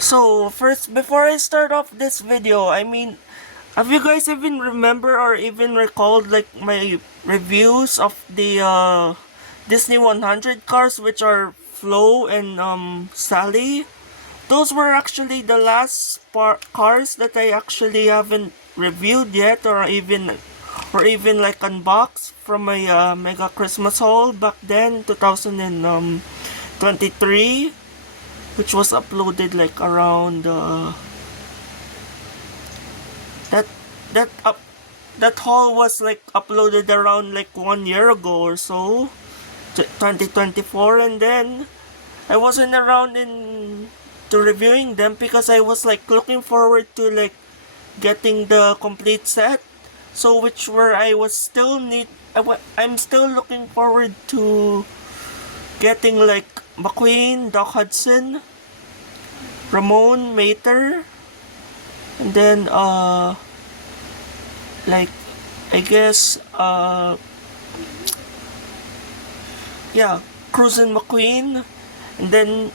So first, before I start off this video, have you guys even remember or even recalled like my reviews of the Disney 100 cars, which are Flo and Sally? Those were actually the last cars that I actually haven't reviewed yet, or even like unboxed from my mega Christmas haul back then, 2023, which was uploaded like around that that up that haul was like uploaded around like 1 year ago or so, 2024, and then I wasn't around in to reviewing them because I was like looking forward to like getting the complete set. So which were I was still need I'm still looking forward to getting like McQueen, Doc Hudson, Ramon, Mater, and then like I guess yeah, Cruz and McQueen. And then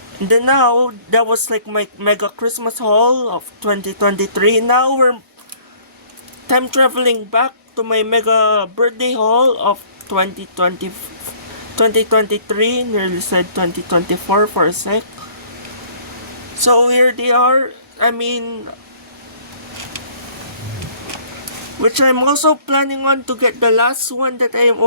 now that was like my mega Christmas haul of 2023. Now we're time traveling back to my mega birthday haul of 2023. Nearly said 2024 for a sec. So here they are. Which I'm also planning on to get the last one that I'm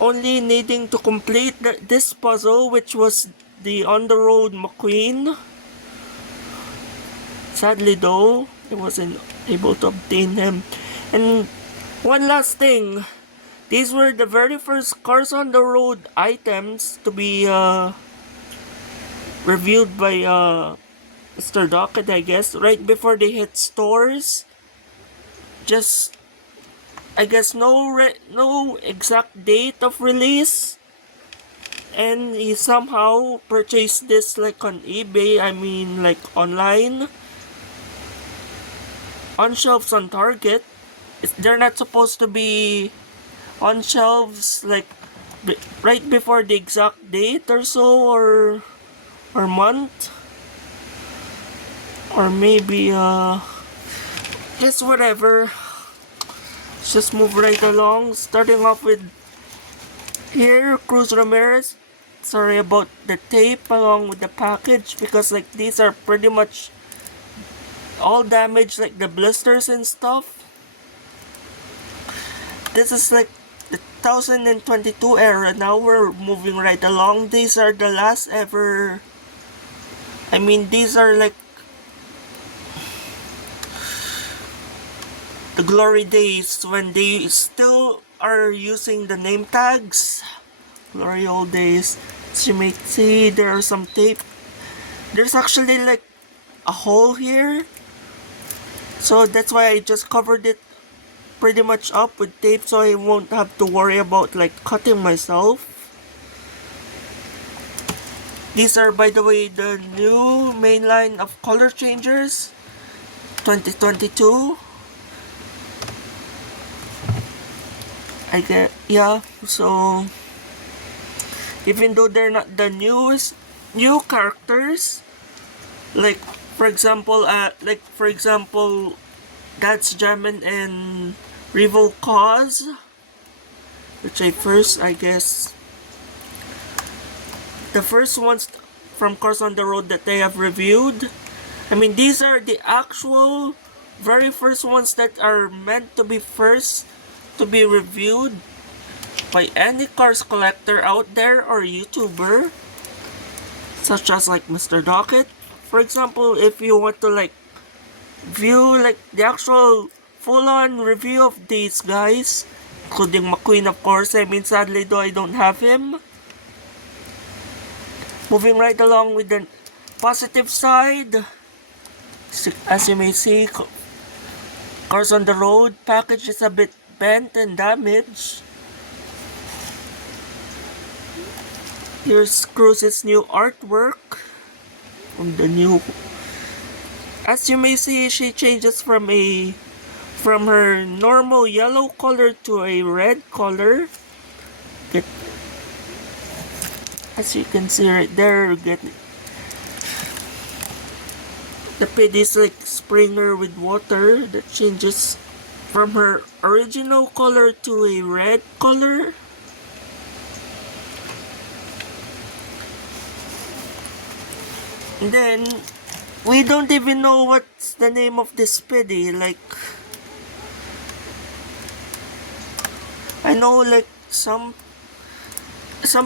only needing to complete this puzzle, which was the on the road McQueen. Sadly though, I wasn't able to obtain him. And one last thing, these were the very first Cars on the Road items to be reviewed by Mr. Docket, I guess, right before they hit stores. Just, I guess, no exact date of release, and he somehow purchased this like on eBay. Like online, on shelves on Target. They're not supposed to be on shelves like right before the exact date or so, or month, or maybe just whatever. Let's just move right along, starting off with here, Cruz Ramirez. Sorry about the tape along with the package, because like these are pretty much all damaged, like the blisters and stuff. This is like the 2022 era. Now we're moving right along. These are the last ever. These are like the glory days when they still are using the name tags. Glory old days. As you may see, there are some tape. There's actually like a hole here, so that's why I just covered it pretty much up with tape, so I won't have to worry about like cutting myself. These are, by the way, the new main line of color changers 2022. I get, yeah, so even though they're not the new characters, like for example, that's Jamin and Revo Cause, which I guess the first ones from Cars on the Road that they have reviewed. These are the actual very first ones that are meant to be first to be reviewed by any cars collector out there or YouTuber, such as like Mr. Docket. For example, if you want to like view like the actual full-on review of these guys, including McQueen, of course. Sadly though, I don't have him. Moving right along with the positive side, as you may see, Cars on the Road package is a bit bent and damaged. Here's Cruz's new artwork from the new. As you may see, she changes from her normal yellow color to a red color. As you can see right there, The pit is like spraying her with water that changes from her original color to a red color. And then we don't even know what's the name of this pity. Like, I know like some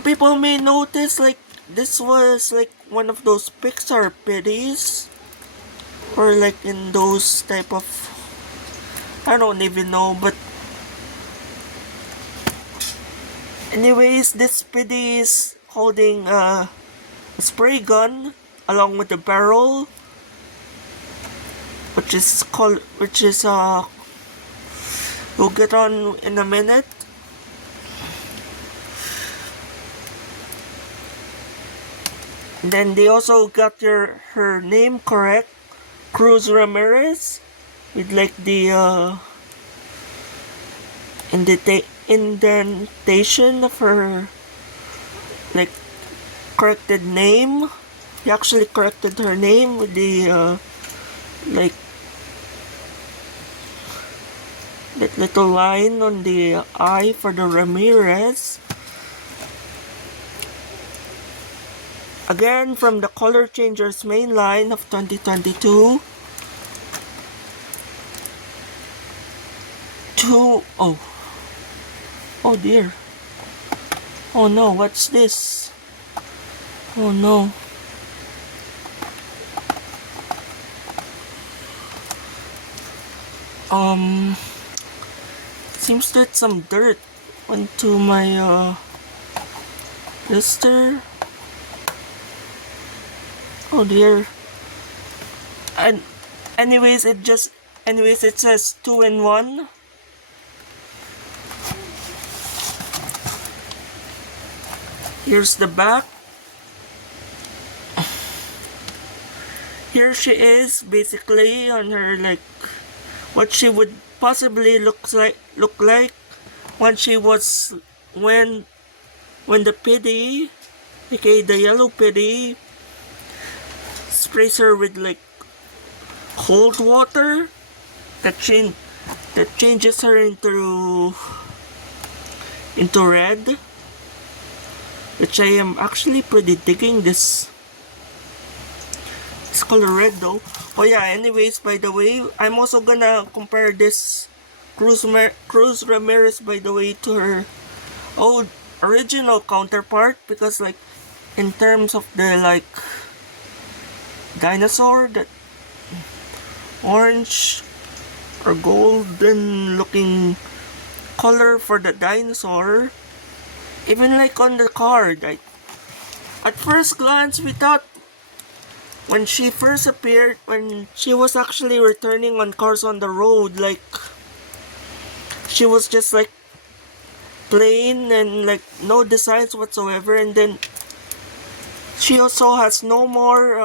people may notice like this was like one of those Pixar pities, or like in those type of, I don't even know, but anyways, this pity is holding a spray gun along with the barrel, which is we'll get on in a minute. And then they also got her name correct, Cruz Ramirez, with like the indentation of her like corrected name. He actually corrected her name with the like that little line on the I for the Ramirez. Again, from the Color Changers main line of 2022 to oh dear, oh no, what's this? Oh no. Seems that some dirt went to my blister. Oh dear. And anyways, it says 2-in-1. Here's the back. Here she is, basically on her like what she would possibly look like when she was when the pity, aka the yellow pity, sprays her with like cold water that changes her into red, which I am actually pretty digging this color red though. Oh yeah, anyways, by the way, I'm also gonna compare this Cruz Ramirez, by the way, to her old original counterpart, because like in terms of the like dinosaur, that orange or golden looking color for the dinosaur, even like on the card, at first glance we thought when she first appeared, when she was actually returning on Cars on the Road, like she was just like plain and like no designs whatsoever, and then she also has no more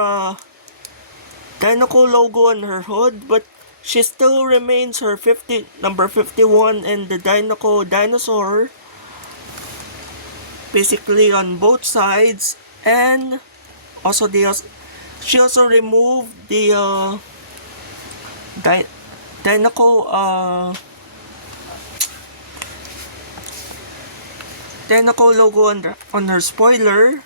Dinoco logo on her hood, but she still remains her number 51 and the Dinoco dinosaur basically on both sides. And also she also removed the Dinoco logo on her spoiler.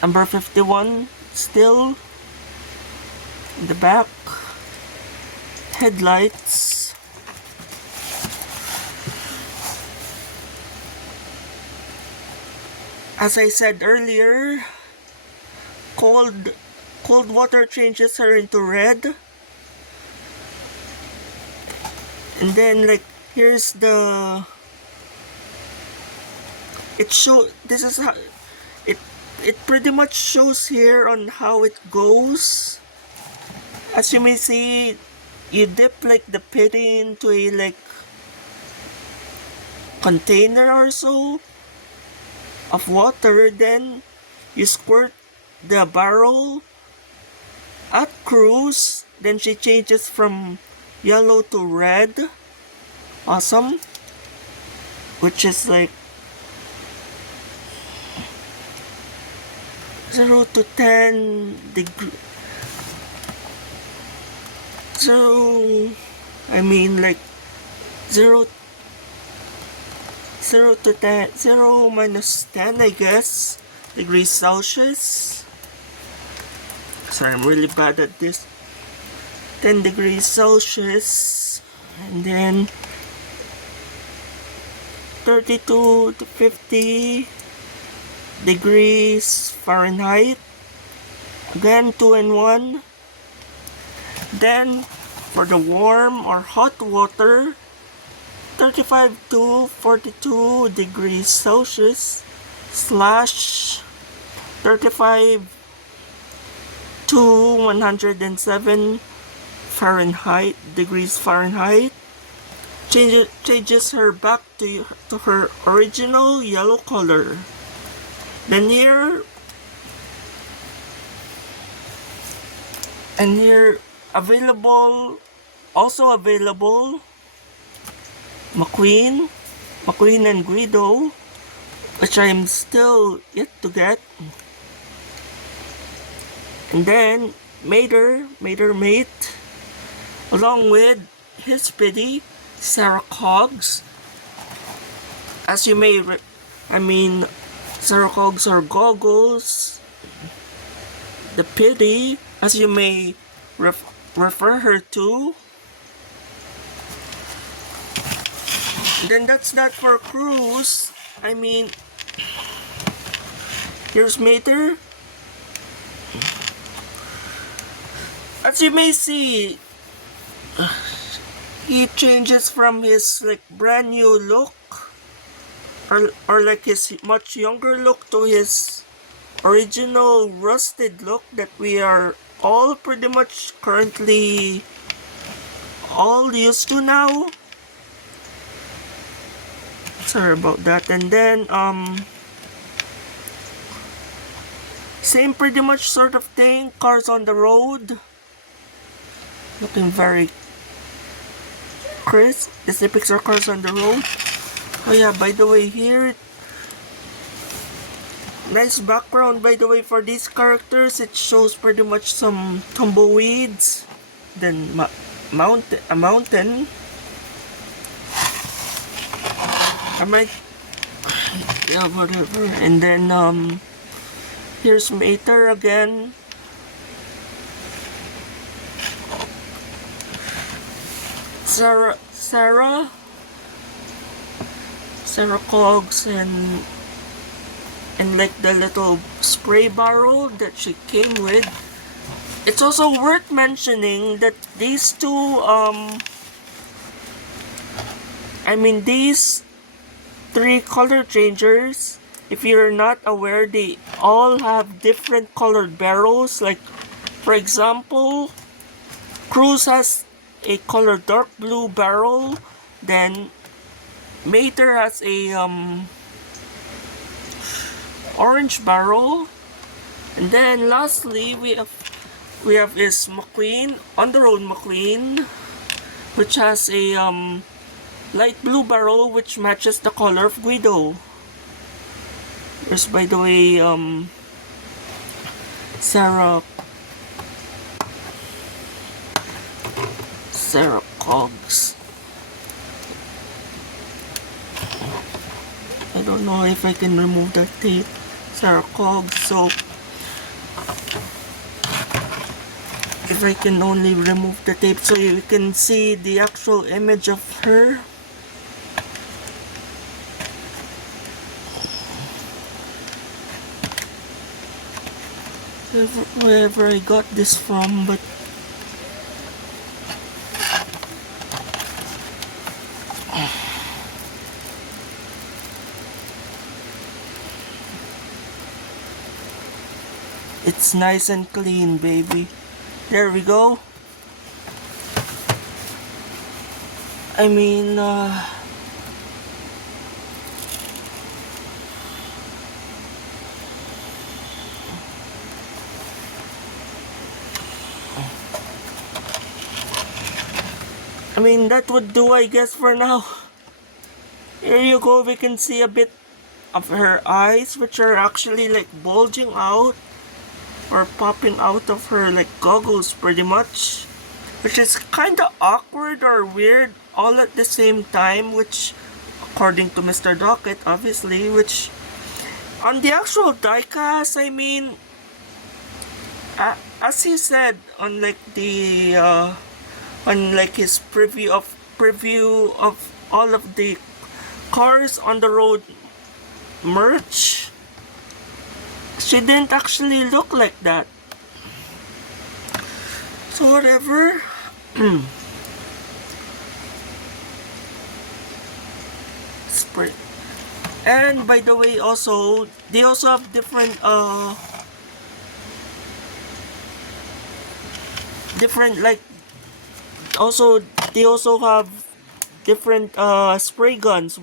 Number 51 still in the back. Headlights. As I said earlier, cold water changes her into red. And then like here's the this is how it pretty much shows here on how it goes. As you may see, you dip like the pity into a like container or so of water, then you squirt the barrel at Cruz, then she changes from yellow to red. Awesome. Which is like 0 to 10 degree. So, I mean like 0 to 10, 0 minus 10, I guess, degrees Celsius. Sorry, I'm really bad at this. 10 degrees Celsius, and then 32 to 50 degrees Fahrenheit. Again, 2 and 1. Then, for the warm or hot water, 35 to 42 degrees Celsius slash 35 to 107 Fahrenheit degrees Fahrenheit. Changes her back to her original yellow color. Then here also available McQueen and Guido, which I'm still yet to get. And then Mater Mate, along with his pity, Sarah Cogs. As you may, Sarah Cogs are goggles. The pity, as you may refer her to. Then that's that for Cruz. Here's Mater. As you may see, he changes from his like brand new look or like his much younger look to his original rusted look that we are all pretty much currently all used to now. Sorry about that. And then same pretty much sort of thing, cars on the road, looking very crisp. Disney Pixar cars on the road. Oh yeah, by the way, here, nice background by the way for these characters. It shows pretty much some tumbleweeds, then a mountain. Yeah, whatever. And then here's Mater again. Sarah Cogs and like the little spray barrel that she came with. It's also worth mentioning that these two these three color changers, if you're not aware, they all have different colored barrels. Like, for example, Cruz has a color dark blue barrel, then Mater has a orange barrel, and then lastly we have is McQueen, on the road McQueen, which has a light blue barrel which matches the color of Guido. There's, by the way, Sarah Cogs. I don't know if I can remove that tape. Sarah Cogs, so if I can only remove the tape so you can see the actual image of her. Wherever I got this from, but it's nice and clean, baby. There we go. That would do, I guess, for now. Here you go. We can see a bit of her eyes, which are actually like bulging out. or popping out of her like goggles pretty much, which is kind of awkward or weird all at the same time, which according to Mr. Docket obviously, which on the actual diecast, I mean, as he said on like the on like his preview of all of the Cars on the Road merch, she didn't actually look like that. So whatever. Spray. And by the way, also they also have different like also they also have different spray guns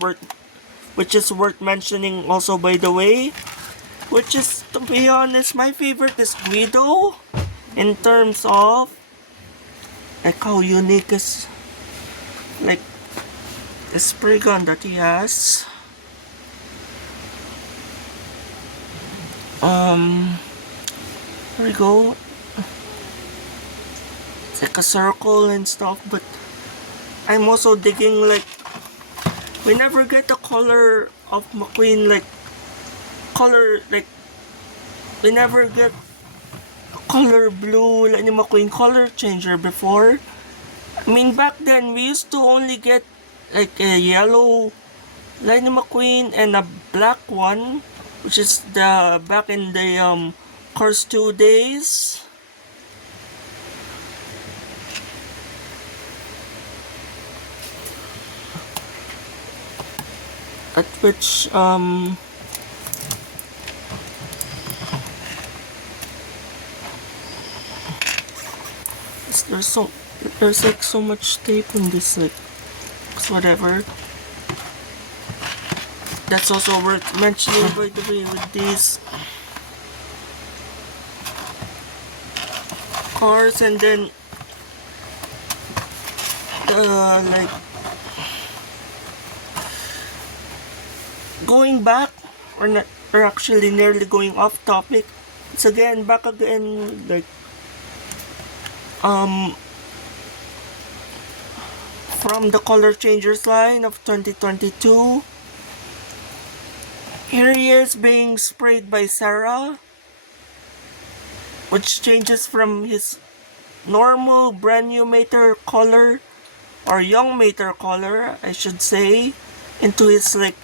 which is worth mentioning also, by the way, which is, to be honest, my favorite is Guido in terms of like how unique is like the spray gun that he has. There we go. It's like a circle and stuff, but I'm also digging like we never get the color of McQueen, like color, like we never get color blue Lightning McQueen color changer before. I mean, back then we used to only get like a yellow Lightning McQueen and a black one, which is the back in the Cars 2 days. At which there's like so much tape in this, like whatever. That's also worth mentioning, by the way, with these cars. And then like going back, or actually nearly going off topic, it's again back again, like from the color changers line of 2022. Here he is being sprayed by Sara, which changes from his normal brand new Mater color, or young Mater color I should say, into his like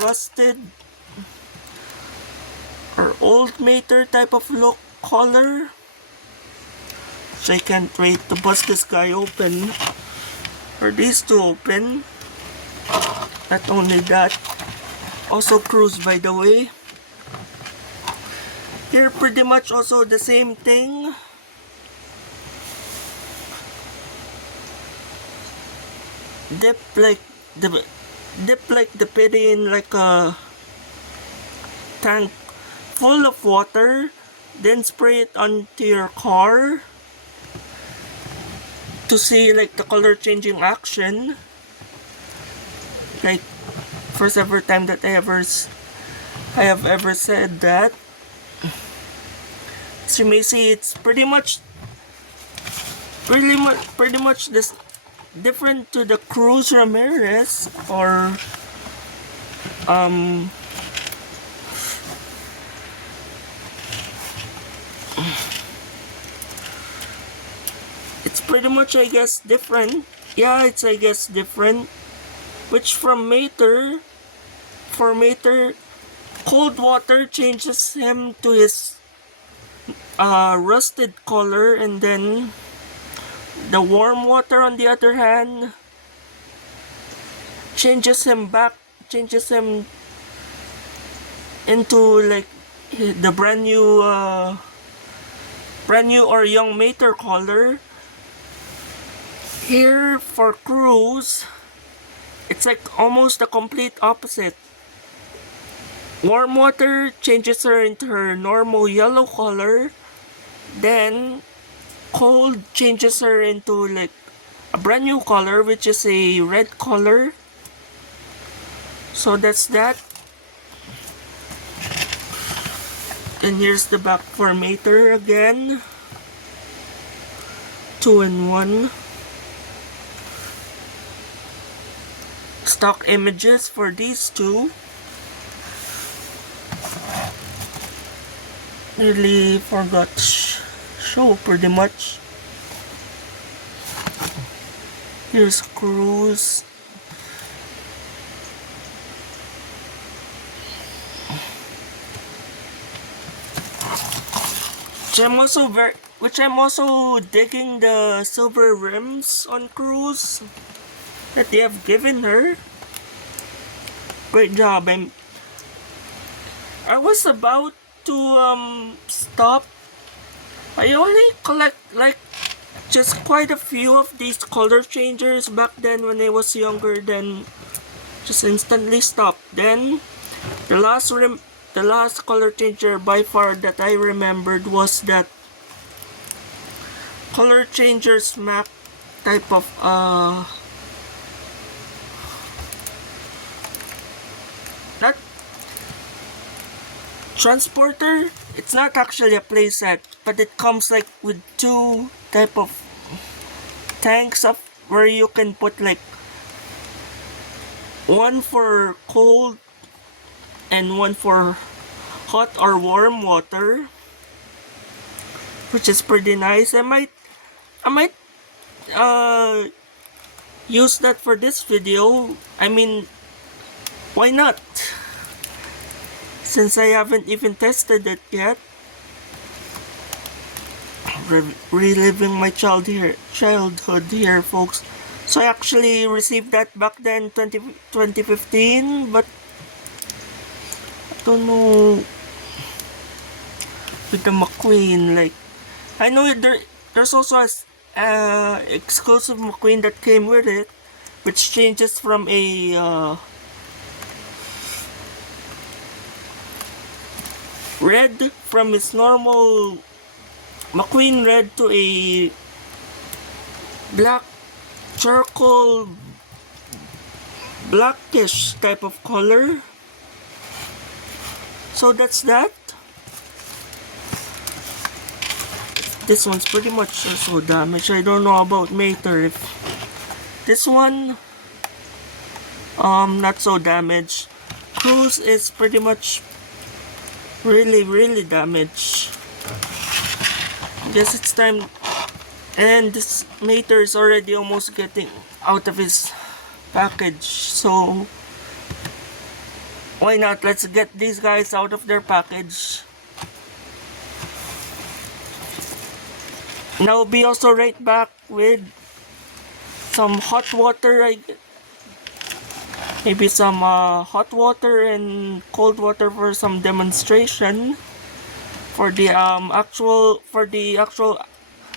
rusted or old Mater type of look color. So I can't wait to bust this guy open, or these two open. Not only that, also Cruz, by the way. Here pretty much also the same thing. Dip like the pity in like a tank full of water, then spray it onto your car to see like the color changing action. Like first ever time that I have ever said that. As you may see, it's pretty much this different to the Cruz Ramirez, or it's pretty much, I guess, different. Yeah, it's, I guess, different. Which from Mater, for Mater, cold water changes him to his rusted color, and then the warm water, on the other hand, changes him into like the brand new or young Mater color. Here for Cruz, it's like almost the complete opposite. Warm water changes her into her normal yellow color, then cold changes her into like a brand new color, which is a red color. So that's that. And here's the back for Mater again. 2-in-1. Stock images for these two. Nearly forgot to show pretty much. Here's Cruz. Which I'm also digging the silver rims on Cruz that they have given her. Great job. I was about to stop. I only collect like just quite a few of these color changers back then when I was younger, then just instantly stopped. Then the last color changer by far that I remembered was that color changers Mack type of not transporter. It's not actually a playset, but it comes like with two type of tanks up where you can put like one for cold and one for hot or warm water, which is pretty nice. I might use that for this video. I mean, why not? Since I haven't even tested it yet. Reliving my childhood here, folks. So I actually received that back then, 2015, but I don't know with the McQueen. Like, I know there's also a exclusive McQueen that came with it, which changes from a red from its normal McQueen red to a black charcoal blackish type of color. So that's that. This one's pretty much also damaged. I don't know about Mater. If this one not so damaged. Cruz is pretty much really damaged. I guess it's time. And this Mater is already almost getting out of his package, so why not? Let's get these guys out of their package. And I'll be also right back with some hot water. Maybe some hot water and cold water for some demonstration for the actual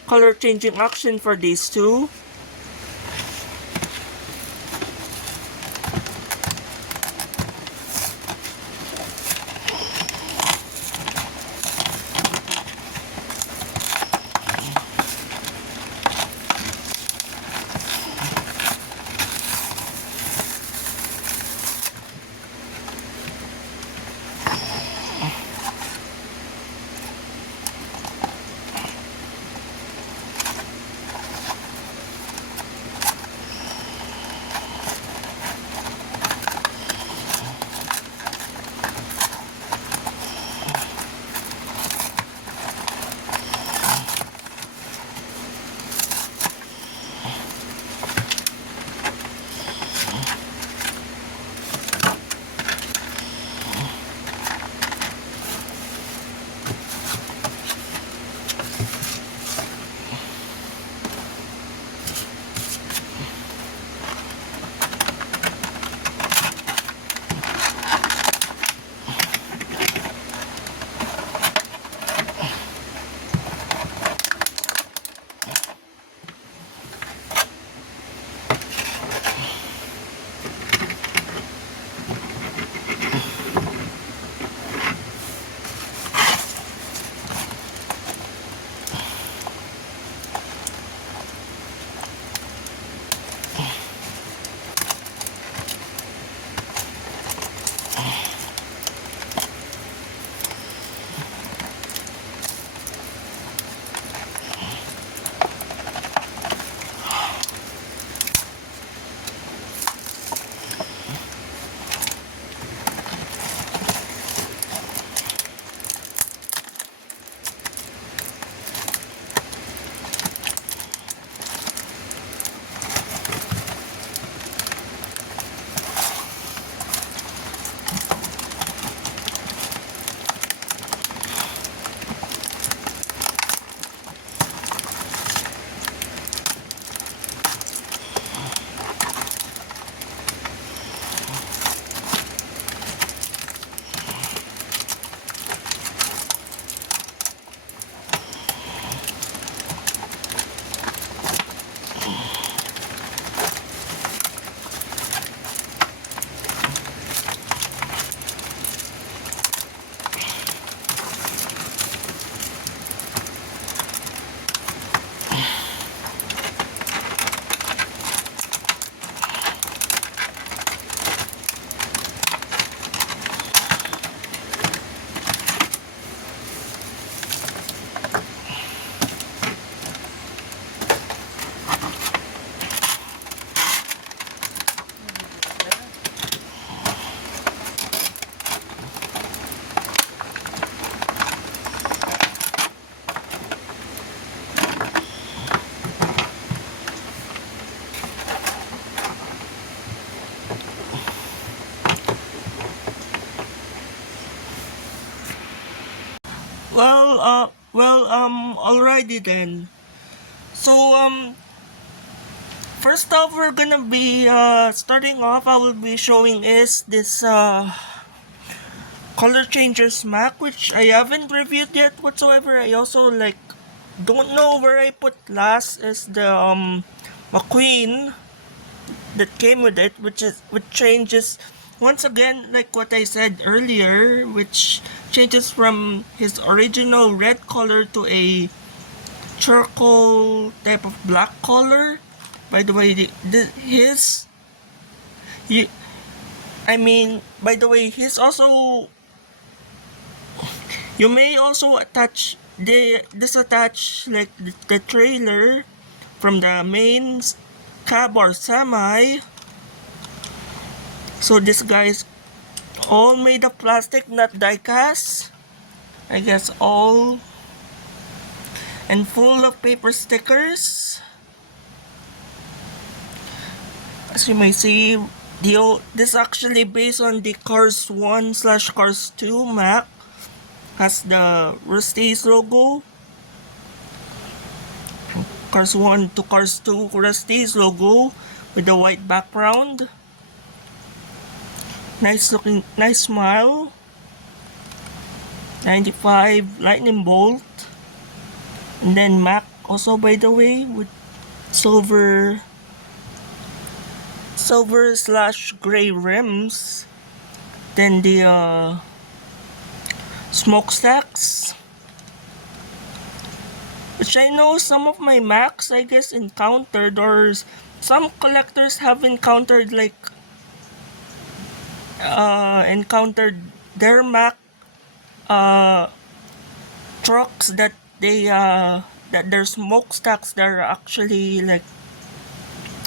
color changing action for these two. Alrighty then. So, first off, we're gonna be, starting off, I will be showing is this, color changers Mack, which I haven't reviewed yet whatsoever. I also, like, don't know where I put last is the, McQueen that came with it, which changes, once again, like what I said earlier, which changes from his original red color to a charcoal type of black color. By the way, you, by the way, he's also, you may also attach disattach like the trailer from the main cab or semi. So this guy's all made of plastic, not die-cast. I guess all, and full of paper stickers. As you may see, this actually based on the Cars 1/Cars 2 Mack. Has the Rusty's logo. Cars 1 to Cars 2 Rusty's logo with the white background. Nice looking, nice smile. 95 lightning bolt. And then Mack also, by the way, with silver / gray rims. Then the smokestacks, which I know some of my Macks, I guess, encountered, or some collectors have encountered, like, encountered their Mack trucks that that their smokestacks that are actually, like,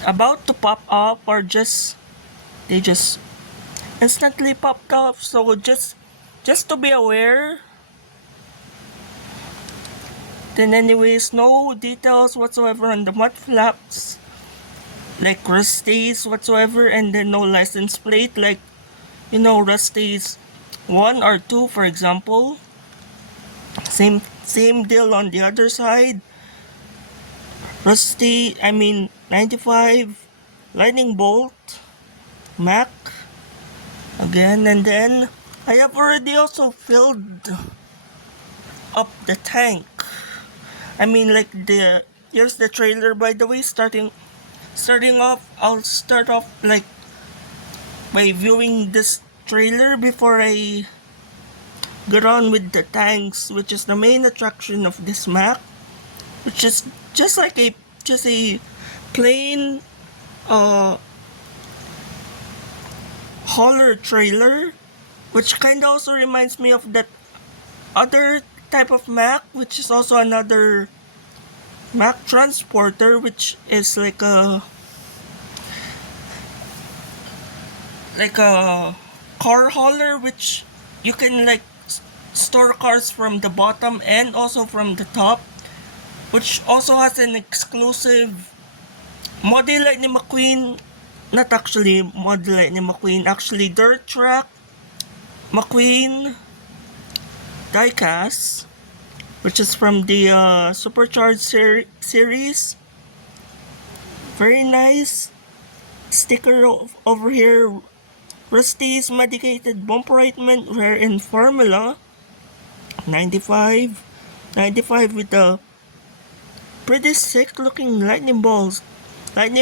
about to pop up, or they just instantly popped off. So just to be aware. Then anyways, no details whatsoever on the mud flaps, like Rusty's whatsoever, and then no license plate, like, Rusty's 1 or 2, for example. Same deal on the other side. 95 lightning bolt Mack again. And then I have already also filled up the tank. Here's the trailer, by the way. Starting off, I'll start off, like, by viewing this trailer before I get on with the tanks, which is the main attraction of this Mack, which is just a plain hauler trailer, which kind of also reminds me of that other type of Mack, which is also another Mack transporter, which is like a car hauler, which you can, like, store cars from the bottom and also from the top, which also has an exclusive Model Lightning McQueen, not actually Model Lightning McQueen, actually Dirt Track McQueen diecast, which is from the Supercharged series. Very nice sticker over here. Rusty's medicated bumperite rare in formula. 95 with the pretty sick looking lightning balls. Like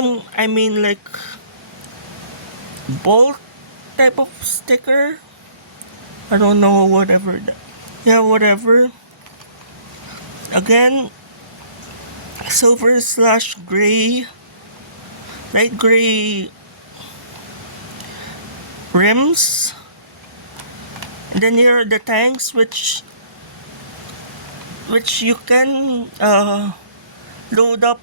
bolt type of sticker. I don't know, whatever. Yeah, whatever. Again, silver / gray, light gray rims. And then here are the tanks, which you can load up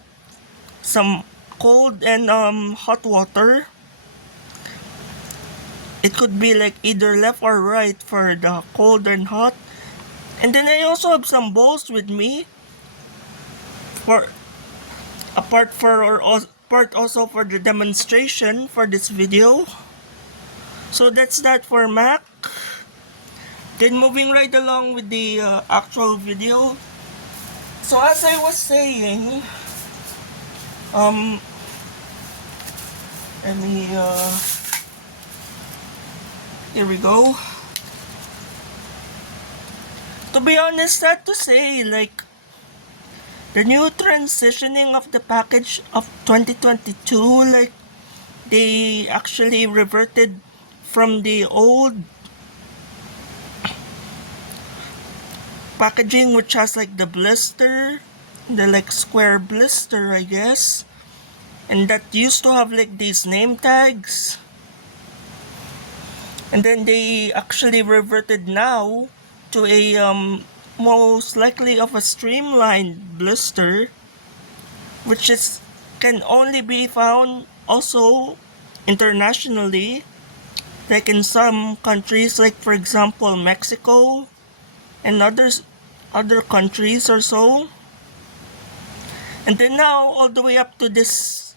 some cold and hot water. It could be like either left or right for the cold and hot. And then I also have some bowls with me for also for the demonstration for this video. So that's that for Mack. Then moving right along with the actual video. So as I was saying, let me, here we go. To be honest, sad to say, like, the new transitioning of the package of 2022, like, they actually reverted from the old packaging, which has like the blister, the like square blister, I guess, and that used to have like these name tags, and then they actually reverted now to a most likely of a streamlined blister, which is can only be found also internationally, like in some countries, like for example Mexico and other countries or so. And then now all the way up to this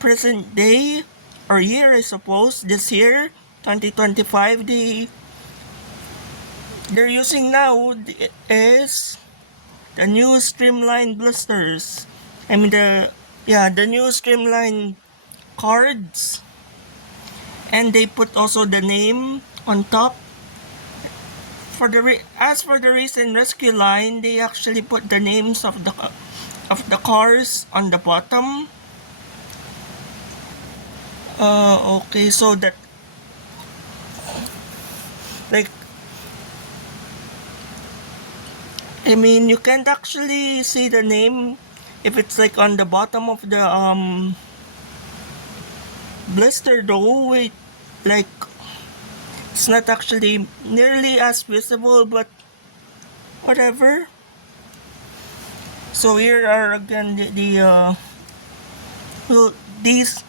present day or year, I suppose, this year 2025, they're using now is the new streamlined blisters. I mean the new streamlined cards, and they put also the name on top. As for the recent rescue line, they actually put the names of the cars on the bottom. Okay, so that like, I mean, you can't actually see the name if it's like on the bottom of the blister though. Wait, like, it's not actually nearly as visible, but whatever. So here are again well, these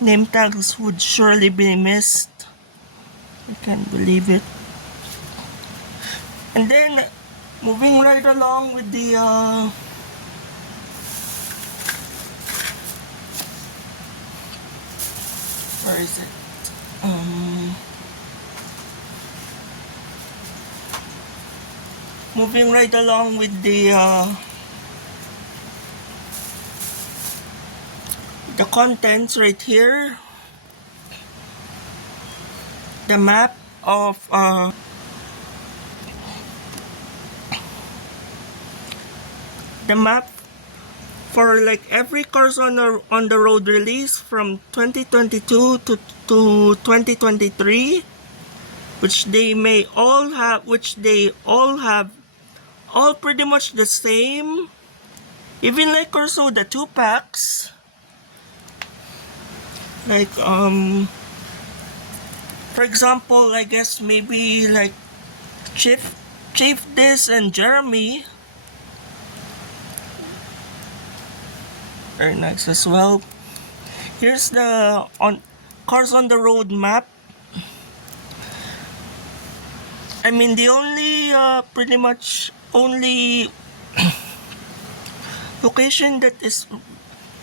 name tags would surely be missed. I can't believe it. And then moving right along with the where is it? Moving right along with the contents right here. The map of the map for like every Cars on the Road release from 2022 to 2023, which they all have all pretty much the same. Even like also the 2-packs. Like for example, I guess maybe like Chief This and Jeremy. Very nice as well. Here's the Cars on the Road map. I mean, the only pretty much only location that is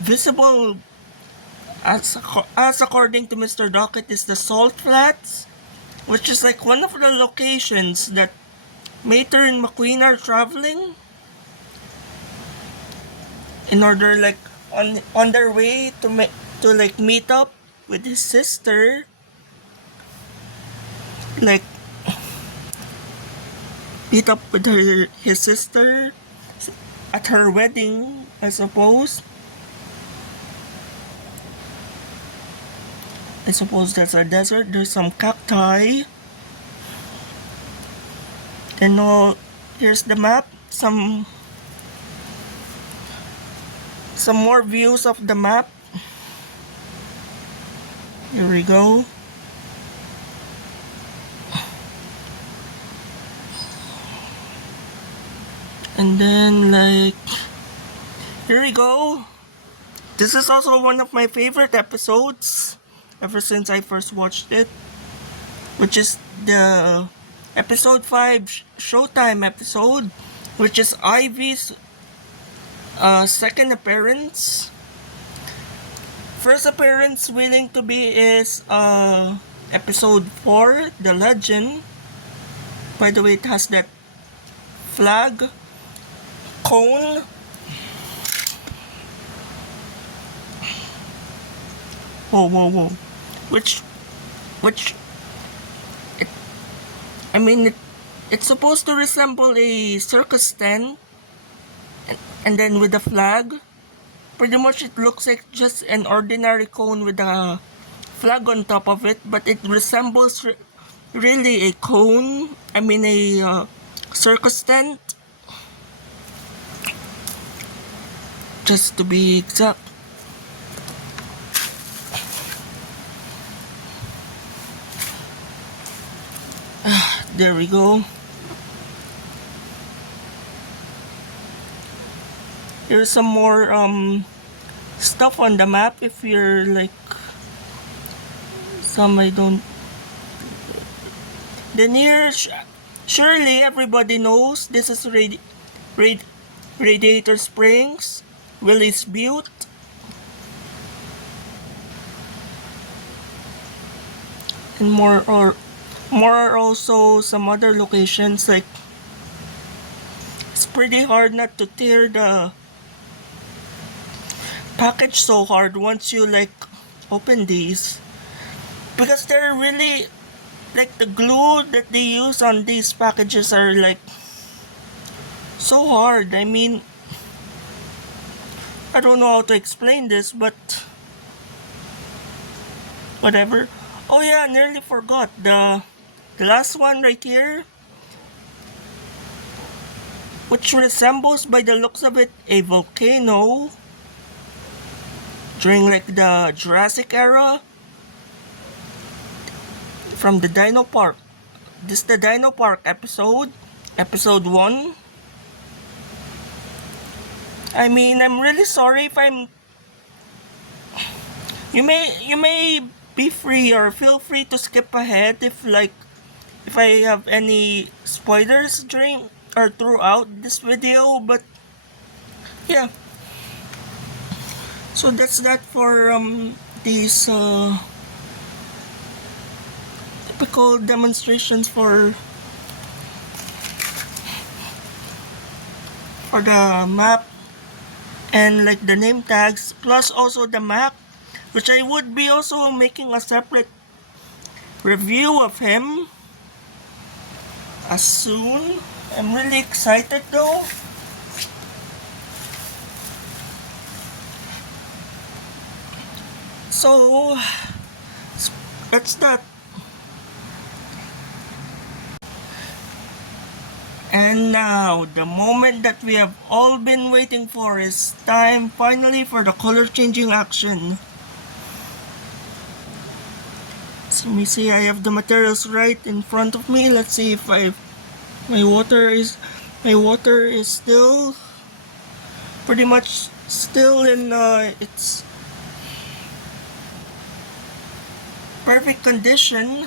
visible as according to Mr. Docket is the Salt Flats, which is like one of the locations that Mater and McQueen are traveling in order like on their way to like meet up with his sister, like meet up with his sister at her wedding, I suppose. I suppose that's a desert. There's some cacti. And here's the map. Some more views of the map. Here we go. And then like, here we go. This is also one of my favorite episodes ever since I first watched it, which is the episode 5 Showtime episode, which is Ivy's second appearance. First appearance willing to be is episode 4, The Legend. By the way, it has that flag cone. Whoa. Which, it, I mean, it's supposed to resemble a circus tent, and then with the flag. Pretty much it looks like just an ordinary cone with a flag on top of it, but it resembles really a cone. I mean a circus tent. Just to be exact. There we go. Here's some more stuff on the map if you're like some I don't. Then here, surely everybody knows this is Radiator Springs, Willis Butte. And more are also some other locations. Like, it's pretty hard not to tear the package so hard once you like open these, because they're really like the glue that they use on these packages are like so hard. I mean, I don't know how to explain this, but whatever. Oh yeah, I nearly forgot the last one right here, which resembles by the looks of it a volcano during like the Jurassic era from the Dino Park. This is the Dino Park episode 1. I mean, I'm really sorry if I'm. You may be free or feel free to skip ahead if I have any spoilers during or throughout this video, but yeah. So that's that for these typical demonstrations for the map and like the name tags, plus also the Mack, which I would be also making a separate review of him as soon. I'm really excited though. So that's that. And now, the moment that we have all been waiting for is time finally for the color changing action. So let me see, I have the materials right in front of me. Let's see if my water is still pretty much still in its perfect condition.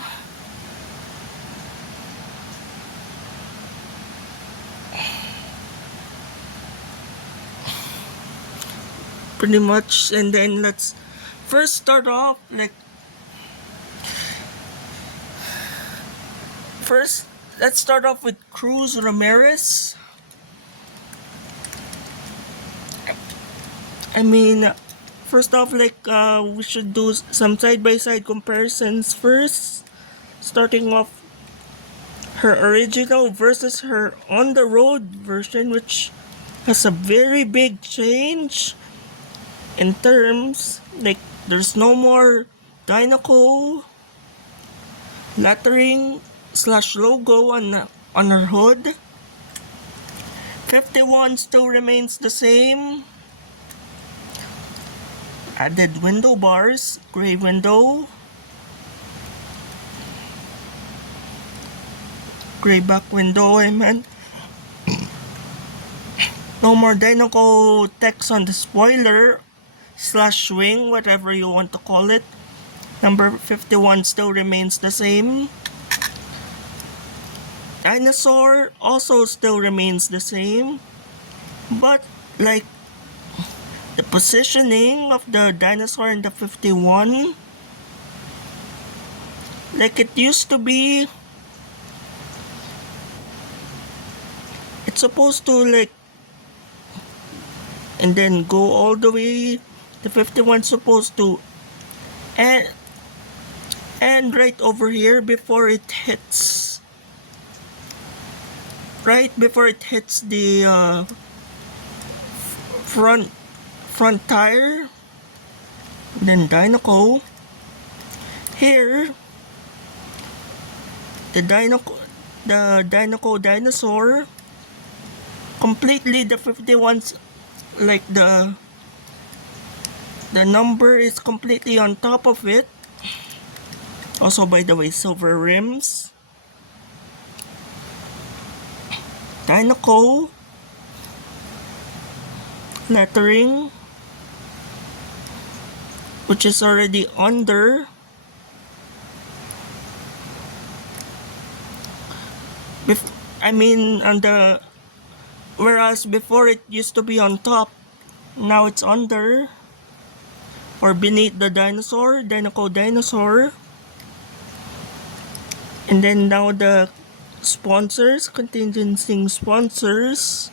Pretty much, and then let's first start off let's start off with Cruz Ramirez. I mean, first off, we should do some side-by-side comparisons first, starting off her original versus her on-the-road version, which has a very big change in terms, like, there's no more Dynaco lettering / logo on her hood. 51 still remains the same. Added window bars, gray window, gray back window, I meant. No more Dynaco text on the spoiler / wing, whatever you want to call it. Number 51 still remains the same. Dinosaur also still remains the same, but like the positioning of the dinosaur in the 51, like it used to be it's supposed to like, and then go all the way. The 51's supposed to and right over here before it hits, right before it hits the front tire. Then Dinoco here, the Dinoco dinosaur, completely the 51's, like the number is completely on top of it. Also, by the way, silver rims. Dinoco lettering, which is already under. I mean, on the, whereas before it used to be on top, now it's under or beneath the dinosaur, Dinoco dinosaur. And then now the sponsors, contingency sponsors.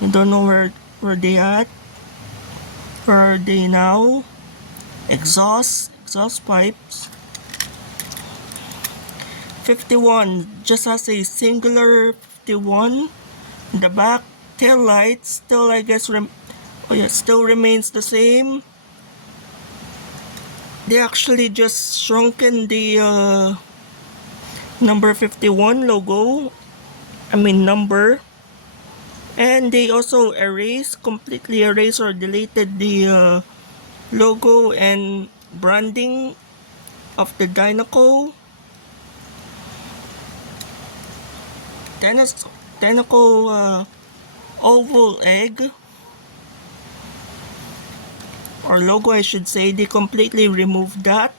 I don't know where they at. Where are they now? Exhaust pipes. 51 just has a singular 51. The back tail lights still, I guess, still remains the same. They actually just shrunken the number 51 logo. I mean number. And they also completely erased or deleted the logo and branding of the Dinoco. Dinoco oval egg, or logo I should say, they completely removed that.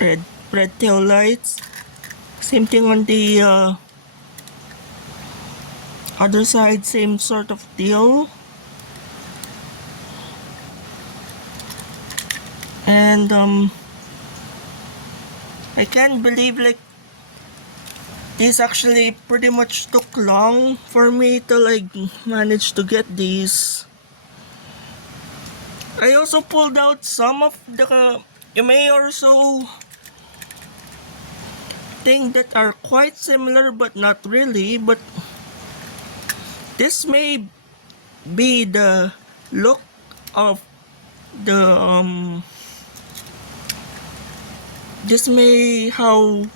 Red tail lights. Same thing on the other side, same sort of deal. And I can't believe, like, this actually pretty much took long for me to like manage to get these. I also pulled out some of the, you may also think that are quite similar but not really, but this may be the look of the this may how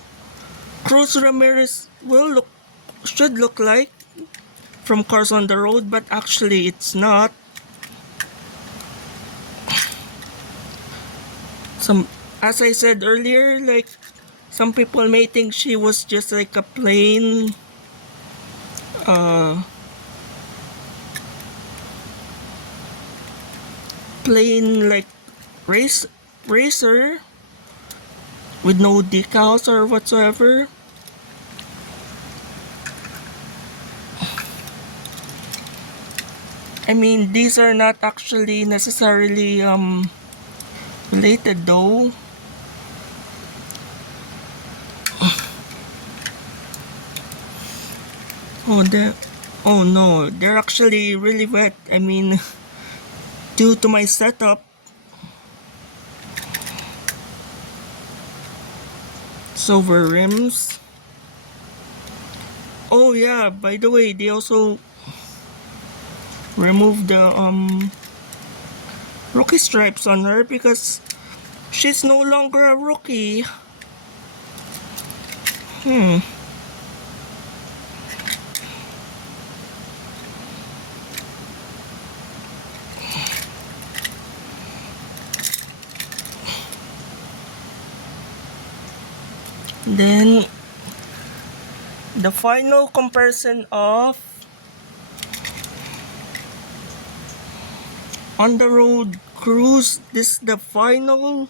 Cruz Ramirez should look like from Cars on the Road, but actually it's not. As I said earlier, like, some people may think she was just like a plain like racer with no decals or whatsoever. I mean, these are not actually necessarily related though. Oh no, they're actually really wet. I mean, due to my setup. Silver rims. Oh yeah, by the way, they also removed the rookie stripes on her because she's no longer a rookie. Then the final comparison of On the Road Cruise. This is the final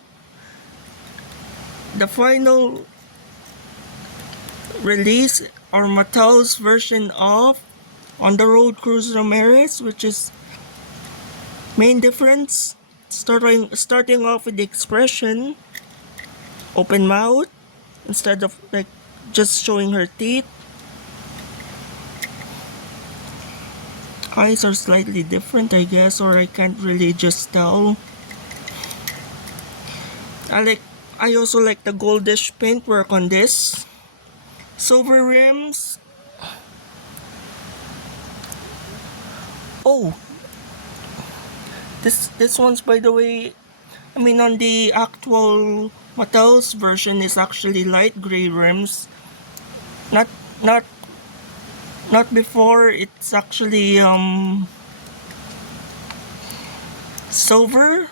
release, or Mattel's version of On the Road Cruz Ramirez, which is main difference, starting off with the expression open mouth instead of like just showing her teeth. eyes are slightly different, I guess, or I can't really just tell. I also like the goldish paintwork on this. Silver rims. Oh, this one's, by the way, I mean, on the actual Mattel's version is actually light gray rims. Not not not before. It's actually silver.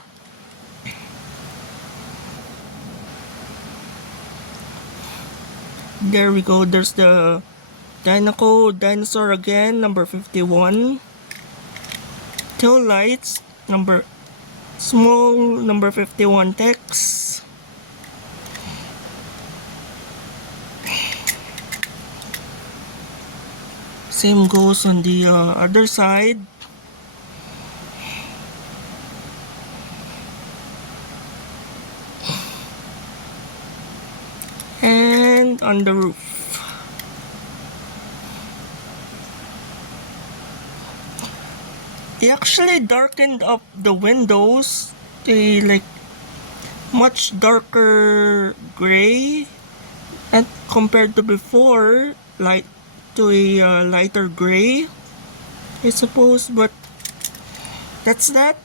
There we go. There's the dinosaur again, number 51. Tail lights, number 51 text. Same goes on the other side. And on the roof. They actually darkened up the windows. They like much darker gray, and compared to before, to a lighter gray, I suppose. But that's that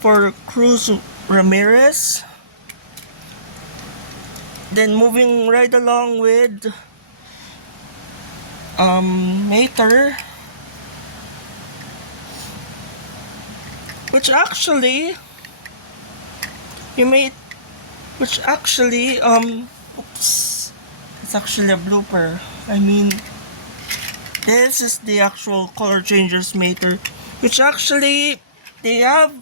for Cruz Ramirez. Then moving right along with Mater, which actually oops, it's actually a blooper. I mean, this is the actual color changers Mater, which actually they have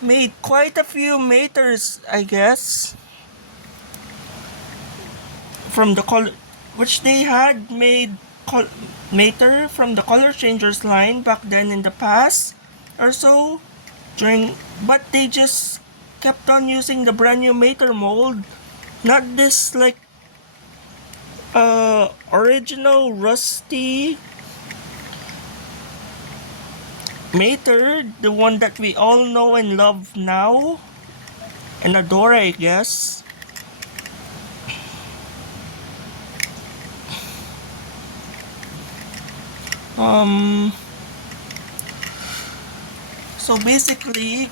made quite a few Maters, I guess, from the color, which they had made Mater from the color changers line back then in the past or so, but they just kept on using the brand new Mater mold, not this like original rusty Mater, the one that we all know and love now and adore, I guess. So basically,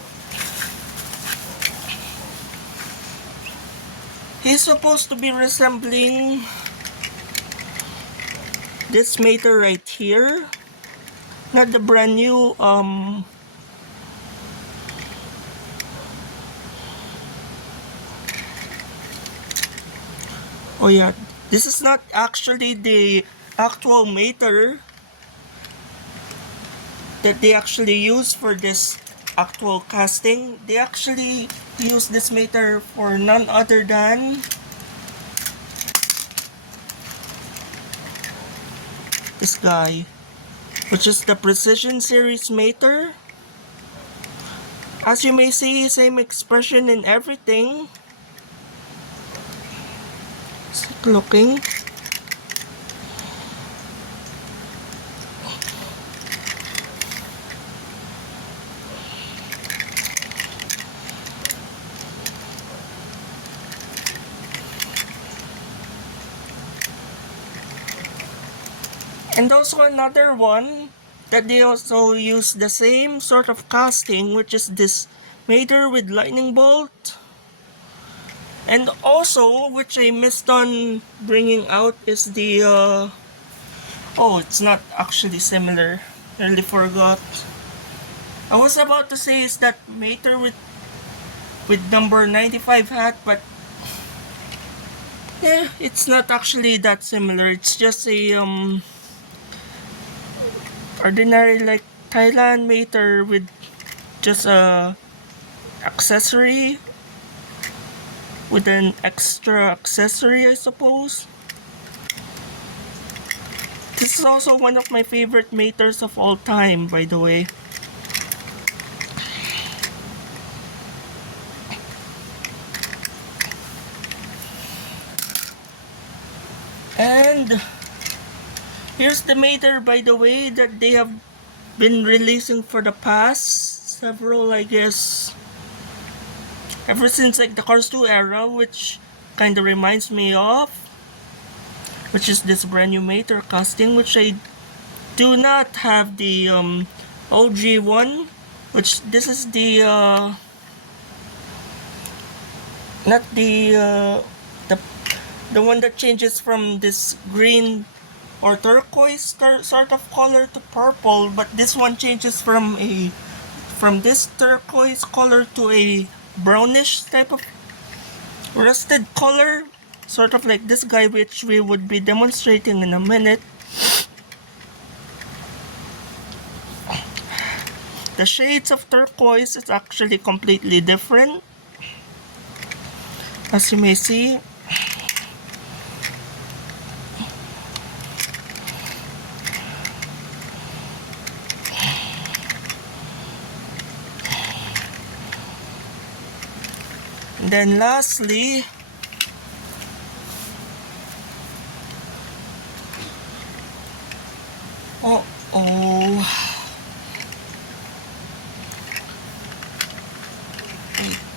he's supposed to be resembling this Mater right here, not the brand new oh yeah, this is not actually the actual Mater that they actually use for this actual casting. They actually use this Mater for none other than this guy, which is the Precision Series Mater. As you may see, same expression in everything. Sick looking. And also another one that they also use the same sort of casting, which is this Mater with lightning bolt. And also, which I missed on bringing out, is the oh, it's not actually similar. I really forgot. I was about to say is that Mater with number 95 hat, but yeah, it's not actually that similar. It's just a ordinary like Thailand Mater with just a accessory, with an extra accessory, I suppose. This is also one of my favorite Maters of all time, by the way. And here's the Mater, by the way, that they have been releasing for the past several, I guess, ever since like the Cars 2 era, which kind of reminds me of, which is this brand new Mater casting, which I do not have the OG one, which this is the not the one that changes from this green or turquoise sort of color to purple, but this one changes from this turquoise color to a brownish type of rusted color, sort of like this guy, which we would be demonstrating in a minute. The shades of turquoise is actually completely different, as you may see. And then lastly,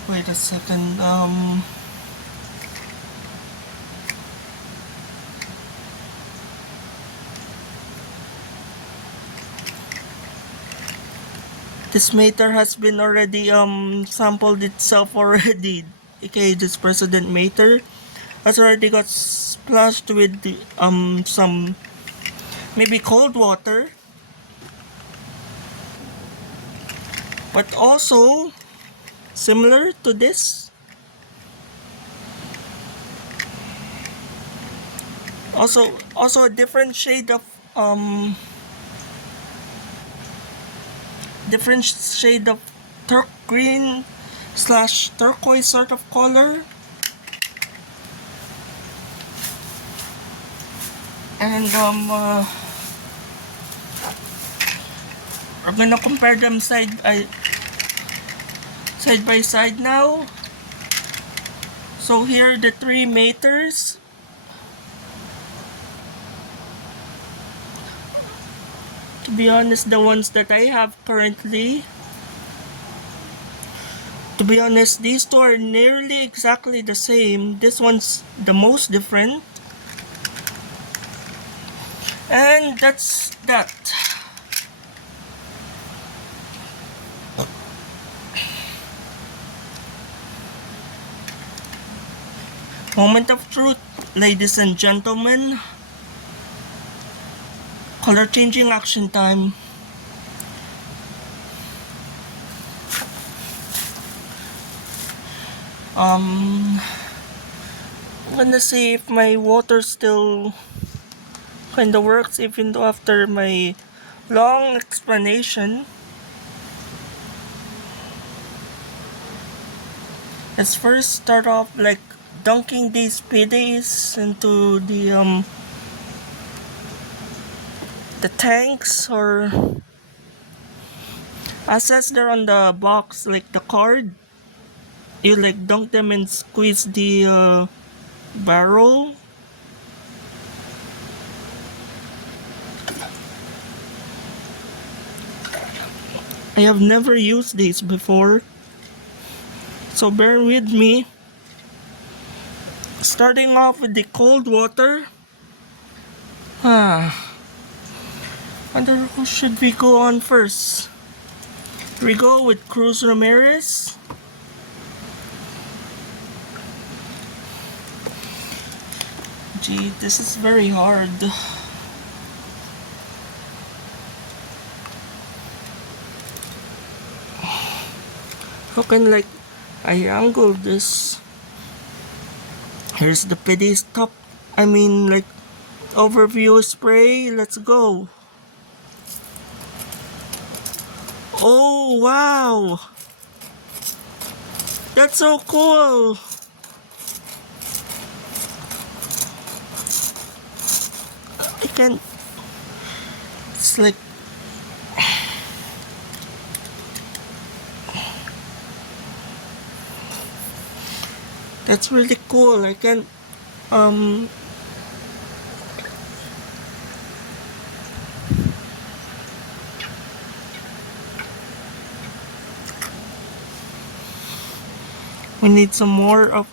wait a second, this Mater has been already sampled itself already, aka this President Mater has already got splashed with the, some maybe cold water, but also similar to this, also a different shade of green slash turquoise sort of color. And we're gonna compare them side by side now. So here are the three Maters. To be honest, the ones that I have currently, to be honest, these two are nearly exactly the same. This one's the most different. And that's that. Moment of truth, ladies and gentlemen. Color changing action time. I'm gonna see if my water still kinda works even though after my long explanation. Let's first start off like dunking these PDs into the tanks, or as says there on the box, like the card, you like dunk them and squeeze the barrel. I have never used these before, so bear with me. Starting off with the cold water. Wonder who should we go on first? We go with Cruz Ramirez. Gee, this is very hard. How can like I angle this? Here's the PD top. I mean like overview spray. Let's go. Oh wow, that's so cool. I can, it's like that's really cool. I can We need some more of...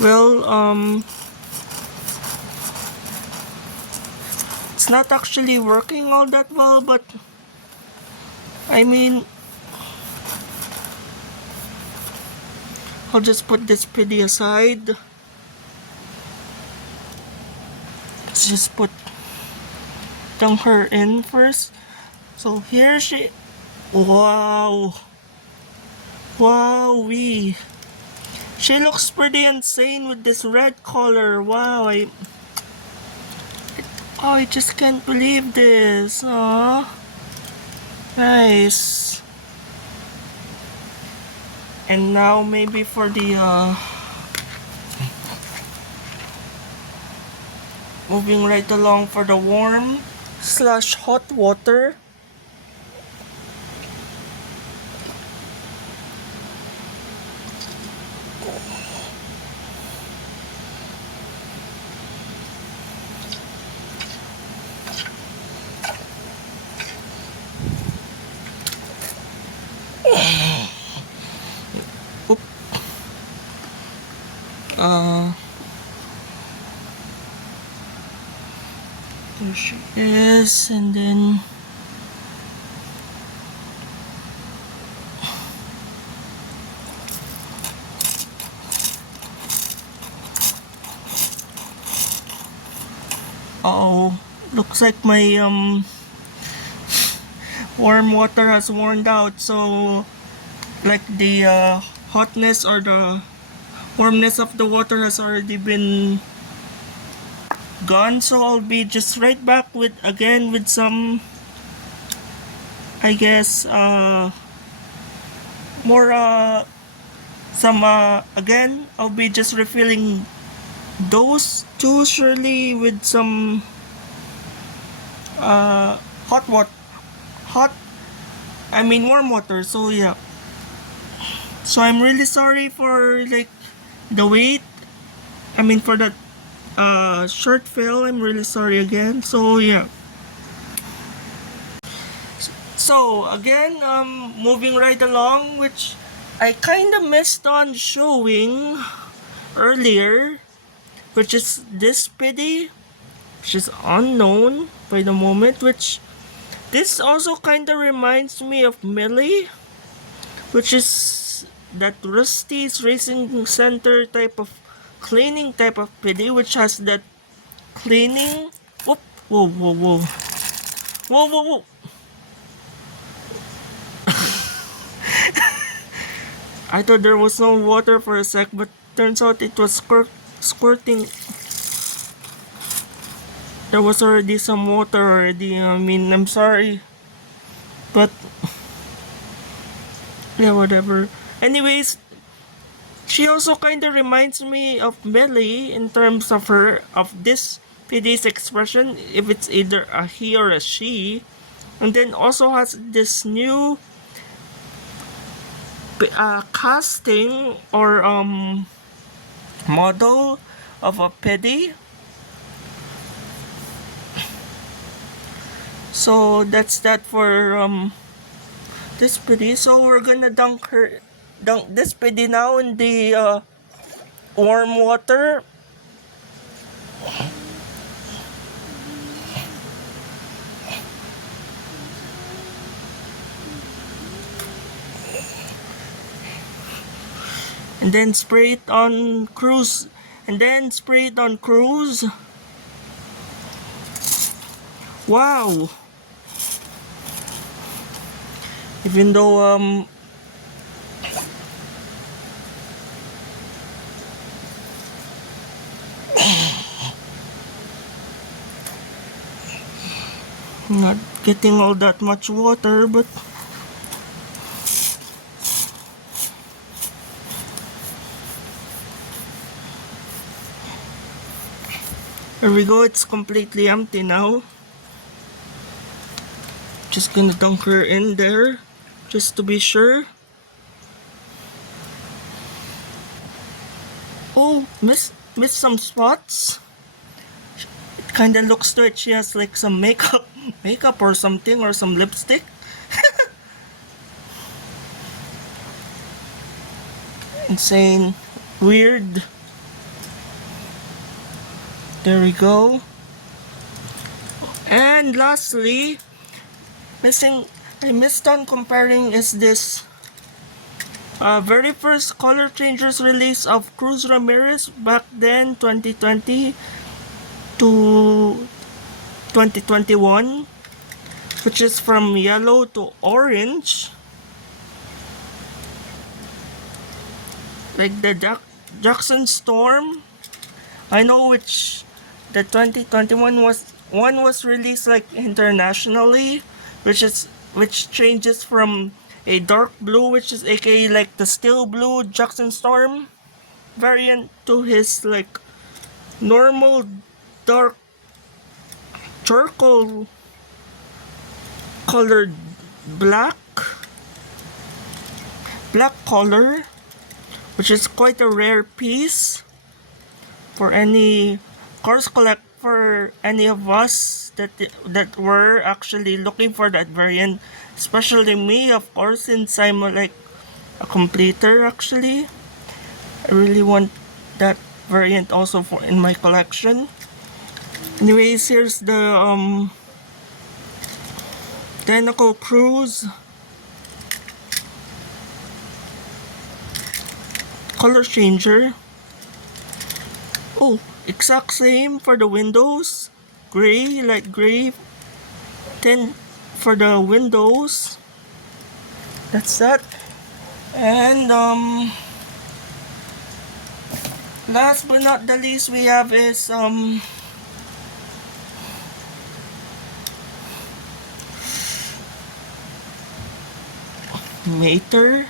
Well, it's not actually working all that well, but I mean, I'll just put this pretty aside. Let's just dunk her in first. So here she... Wow! Wowee! She looks pretty insane with this red color. Wow, I just can't believe this. Aww. Nice. And now maybe for the moving right along for the warm / hot water. There she is, and then looks like my warm water has worn out, so like the hotness or the warmness of the water has already been gone, so I'll be just right back with some, I guess, more again, I'll be just refilling those two surely with some warm water. So yeah, so I'm really sorry for like the wait, for that short fill. I'm really sorry again. So yeah, so again, moving right along, which I kind of missed on showing earlier, which is this pity, which is unknown by the moment, which this also kind of reminds me of Millie, which is that Rusty's Racing Center type of cleaning type of pity, which has that cleaning. Whoop, whoa, whoa, whoa. Whoa, whoa, whoa. I thought there was no water for a sec, but turns out it was squirting. There was already some water already. I'm sorry, but yeah, whatever. Anyways, she also kind of reminds me of Melly in terms of this PD's expression, if it's either a he or a she, and then also has this new casting or model of a PD. So that's that for this PD. So we're gonna dunk this PD now in the warm water. And then spray it on Cruz. Wow. Even though not getting all that much water, but there we go, it's completely empty now. Just gonna dunk her in there just to be sure. Oh, miss some spots. It kind of looks to it. She has like some makeup or something, or some lipstick. Insane, weird. There we go. And lastly, I missed on comparing is this very first color changers release of Cruz Ramirez back then, 2020 to 2021, which is from yellow to orange. Like the Jackson Storm. I know which the 2021 was released like internationally, which changes from a dark blue, which is aka like the steel blue Jackson Storm variant, to his like normal dark charcoal colored black color, which is quite a rare piece for any for any of us that were actually looking for that variant, especially me, of course, since I'm like a completer. Actually, I really want that variant also for in my collection. Anyways, here's the Tentacle Cruise color changer. Oh, exact same for the windows. Gray, light gray. 10 for the windows. That's that. And last but not the least, we have is Mater,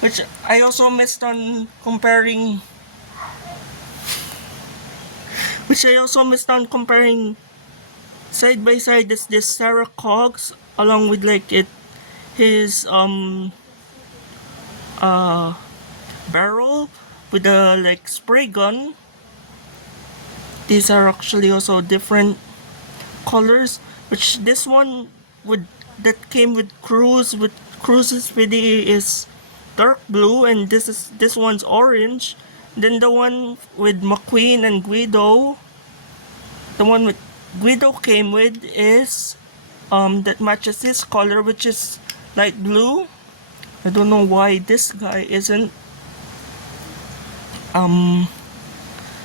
which I also missed on comparing. Side by side is this Sarah Cogs along with like his barrel with the like spray gun. These are actually also different colors, which this one that came with Cruz's video is dark blue, and this one's orange. Then the one with McQueen and Guido, the one with Guido came with is that matches his color, which is light blue. I don't know why this guy isn't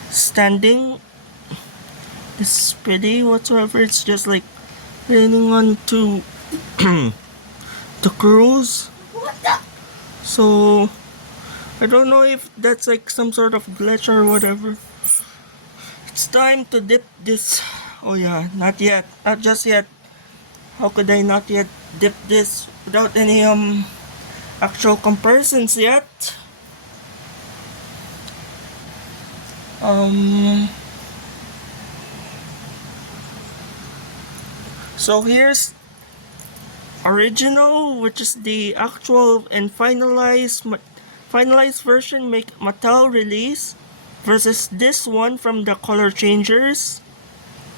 standing. It's pretty whatsoever. It's just like leaning on to the cruise. So I don't know if that's like some sort of glitch or whatever. It's time to dip this. Oh yeah, not yet. Not just yet. How could I not yet dip this without any actual comparisons yet? So here's original, which is the actual and finalized version Mattel release, versus this one from the color changers,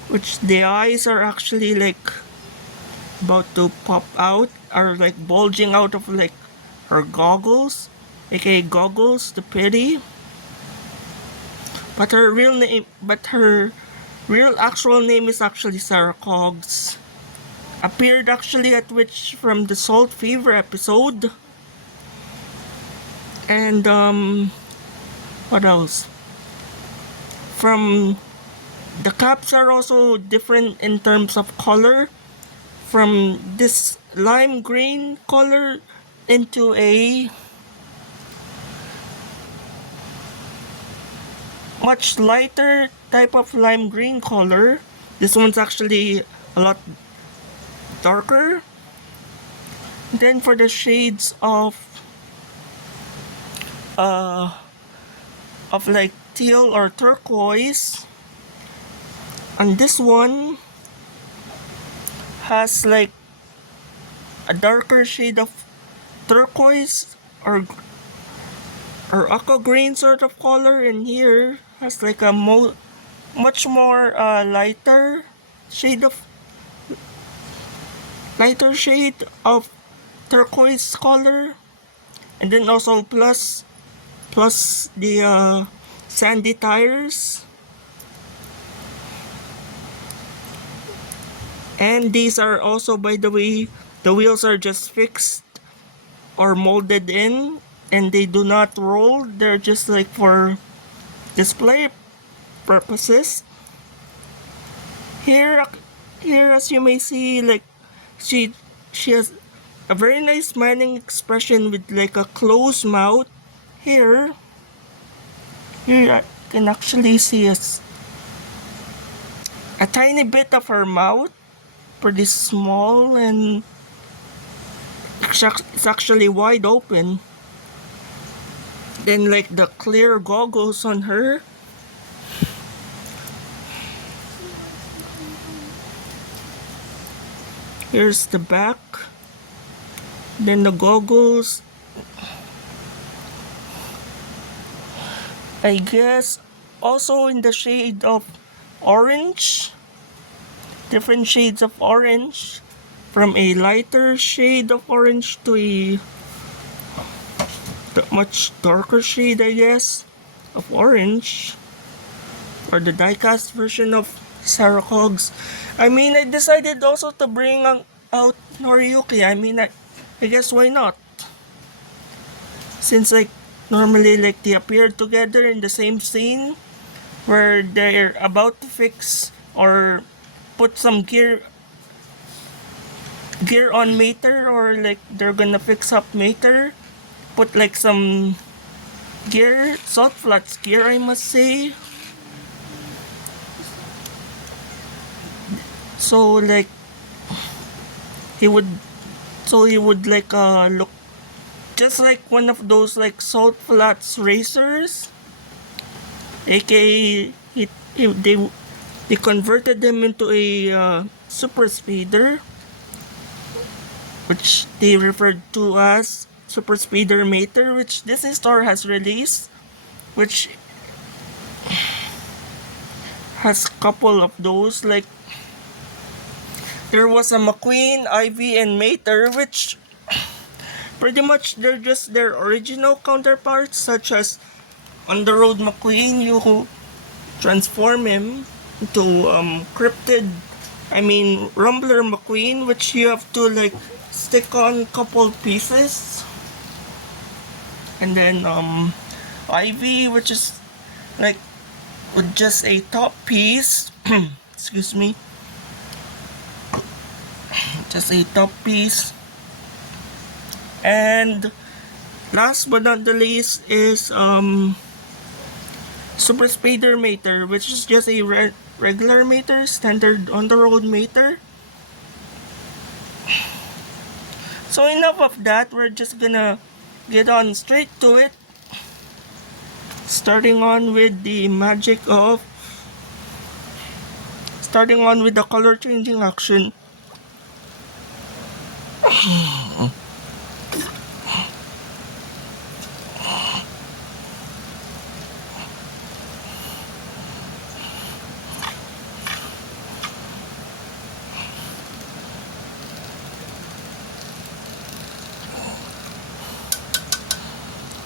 which the eyes are actually like about to pop out, or like bulging out of like her goggles, aka goggles, the pity. But her real actual name is actually Sarah Cogs. Appeared actually at which from the Salt Fever episode. And what else? From the caps are also different in terms of color. From this lime green color into a much lighter type of lime green color. This one's actually a lot darker. Then for the shades of like teal or turquoise, and this one has like a darker shade of turquoise or or aqua green sort of color, and here has like a much more lighter shade of turquoise color, and then also plus the sandy tires. And these are also, by the way, the wheels are just fixed or molded in, and they do not roll. They're just like for display purposes. Here, as you may see, like she has a very nice smiling expression with like a closed mouth. Here I can actually see a tiny bit of her mouth, pretty small, and it's actually wide open. Then like the clear goggles on her. Here's the back. Then the goggles. I guess also in the shade of orange. Different shades of orange. From a lighter shade of orange to a much darker shade, I guess, of orange. Or the die-cast version of Sarah Cogs. I mean, I decided also to bring out Noriyuki. I mean, I guess why not? Since like normally like they appear together in the same scene where they're about to fix or put some gear on Mater, or like they're gonna fix up Mater, put like some gear, salt flats gear, I must say. So like he would like look just like one of those like salt flats racers, aka they converted them into a super speeder, which they referred to as Super Speeder Mater, which this store has released, which has a couple of those. Like there was a McQueen, Ivy, and Mater, which pretty much they're just their original counterparts, such as on the road McQueen, you transform him into Rumbler McQueen, which you have to like stick on couple pieces. And then Ivy, which is like with just a top piece. Excuse me. Just a top piece. And last but not the least is Super Speeder Mater, which is just a regular Mater, standard on the road Mater. So enough of that, we're just gonna get on straight to it. Starting on with the color changing action.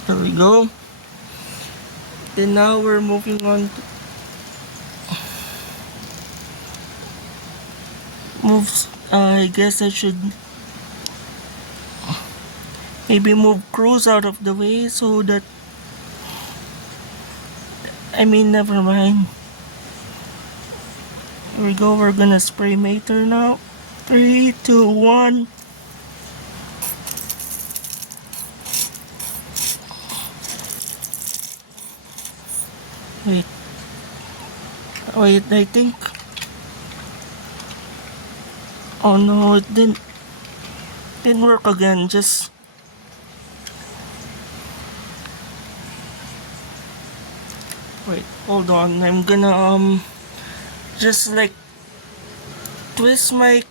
There we go. Then now we're moving on to moves. I guess I should maybe move Cruz out of the way so that never mind. Here we go. We're gonna spray Mater now. 3, 2, 1. Wait, I think. Oh no, it didn't work again. Just wait, hold on. I'm gonna just like twist my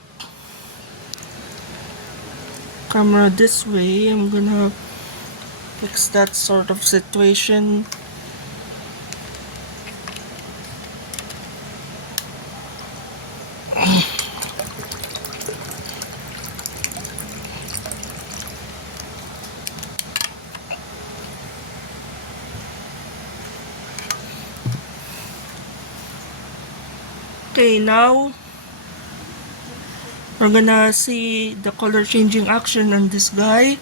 camera this way. I'm gonna fix that sort of situation. Okay, now we're gonna see the color changing action on this guy.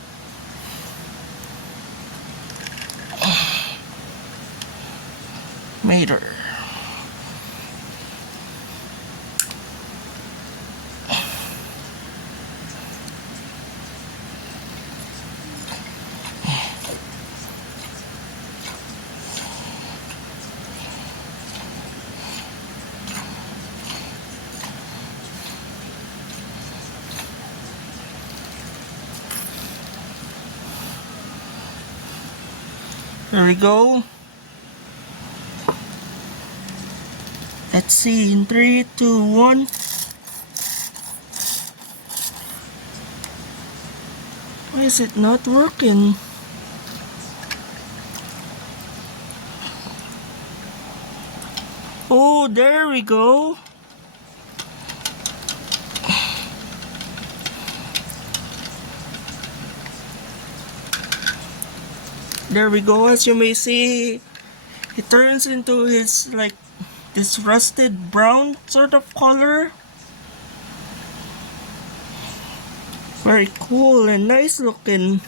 Mater. There we go. Let's see in 3, 2, 1. Why is it not working? Oh, there we go. There we go. As you may see, it turns into his like this rusted brown sort of color. Very cool and nice looking.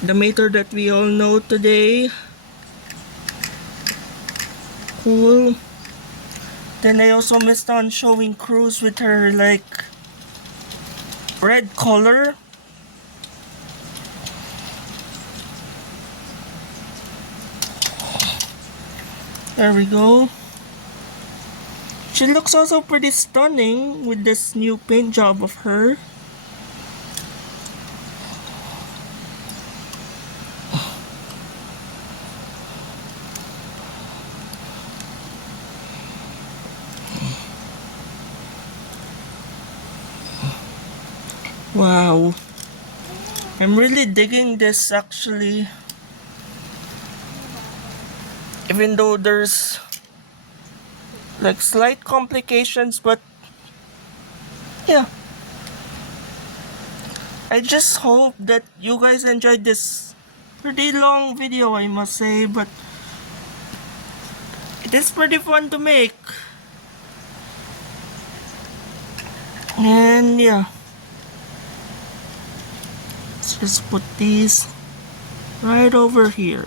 The Mater that we all know today. Cool. Then I also missed on showing Cruz with her like red color. There we go. She looks also pretty stunning with this new paint job of her. Wow. I'm really digging this actually. Even though there's like slight complications, but yeah. I just hope that you guys enjoyed this pretty long video, I must say, but it is pretty fun to make. And yeah. Let's just put these right over here.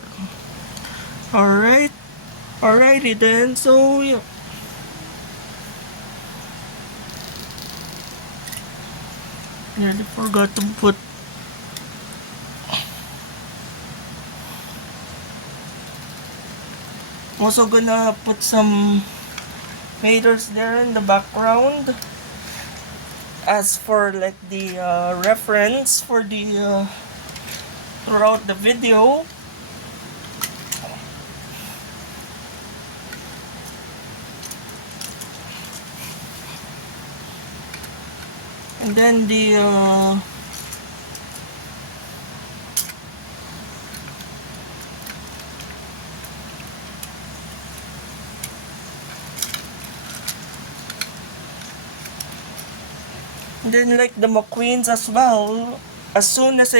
Alrighty then, so yeah. Nearly forgot to put also gonna put some faders there in the background as for like the reference for the throughout the video. And then the like the McQueens as well. As soon as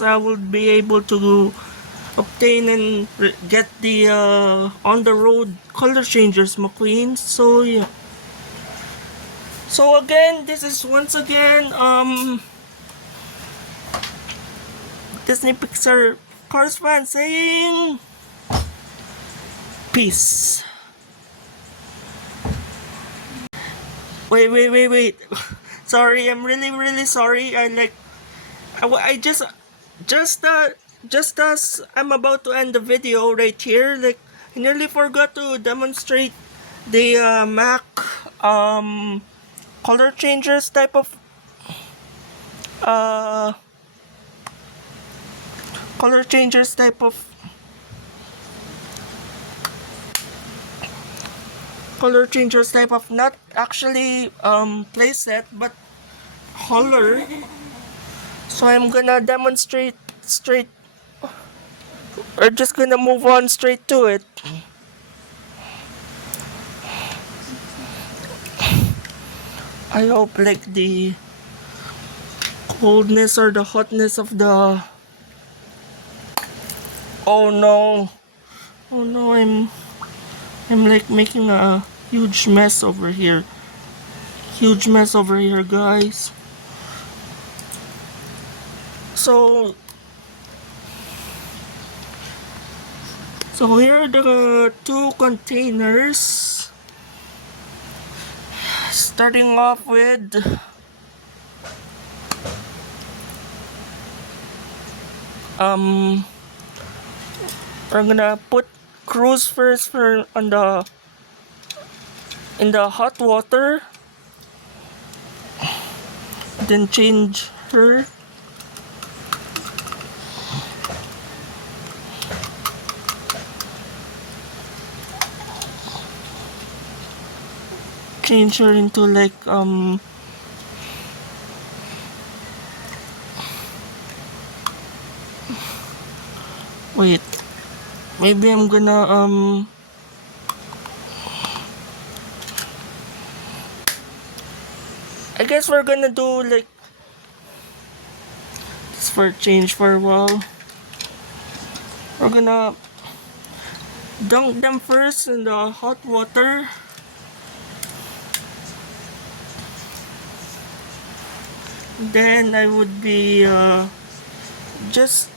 I will be able to obtain and get the on the road color changers McQueens. So yeah. So again, this is once again Disney Pixar Cars fan saying peace. Wait. Sorry, I'm really sorry. I just as I'm about to end the video right here, like I nearly forgot to demonstrate the Mack color changers type of not actually playset, but color. So I'm gonna demonstrate straight. We're just gonna move on straight to it. I hope like the coldness or the hotness of the... Oh no. Oh no, I'm like making a huge mess over here. Huge mess over here, guys. So here are the two containers. Starting off with we're gonna put Cruz first for on the in the hot water, then change her. Change her into like wait, maybe I'm gonna I guess we're gonna do like just for change for a while. We're gonna dunk them first in the hot water. Then I would be just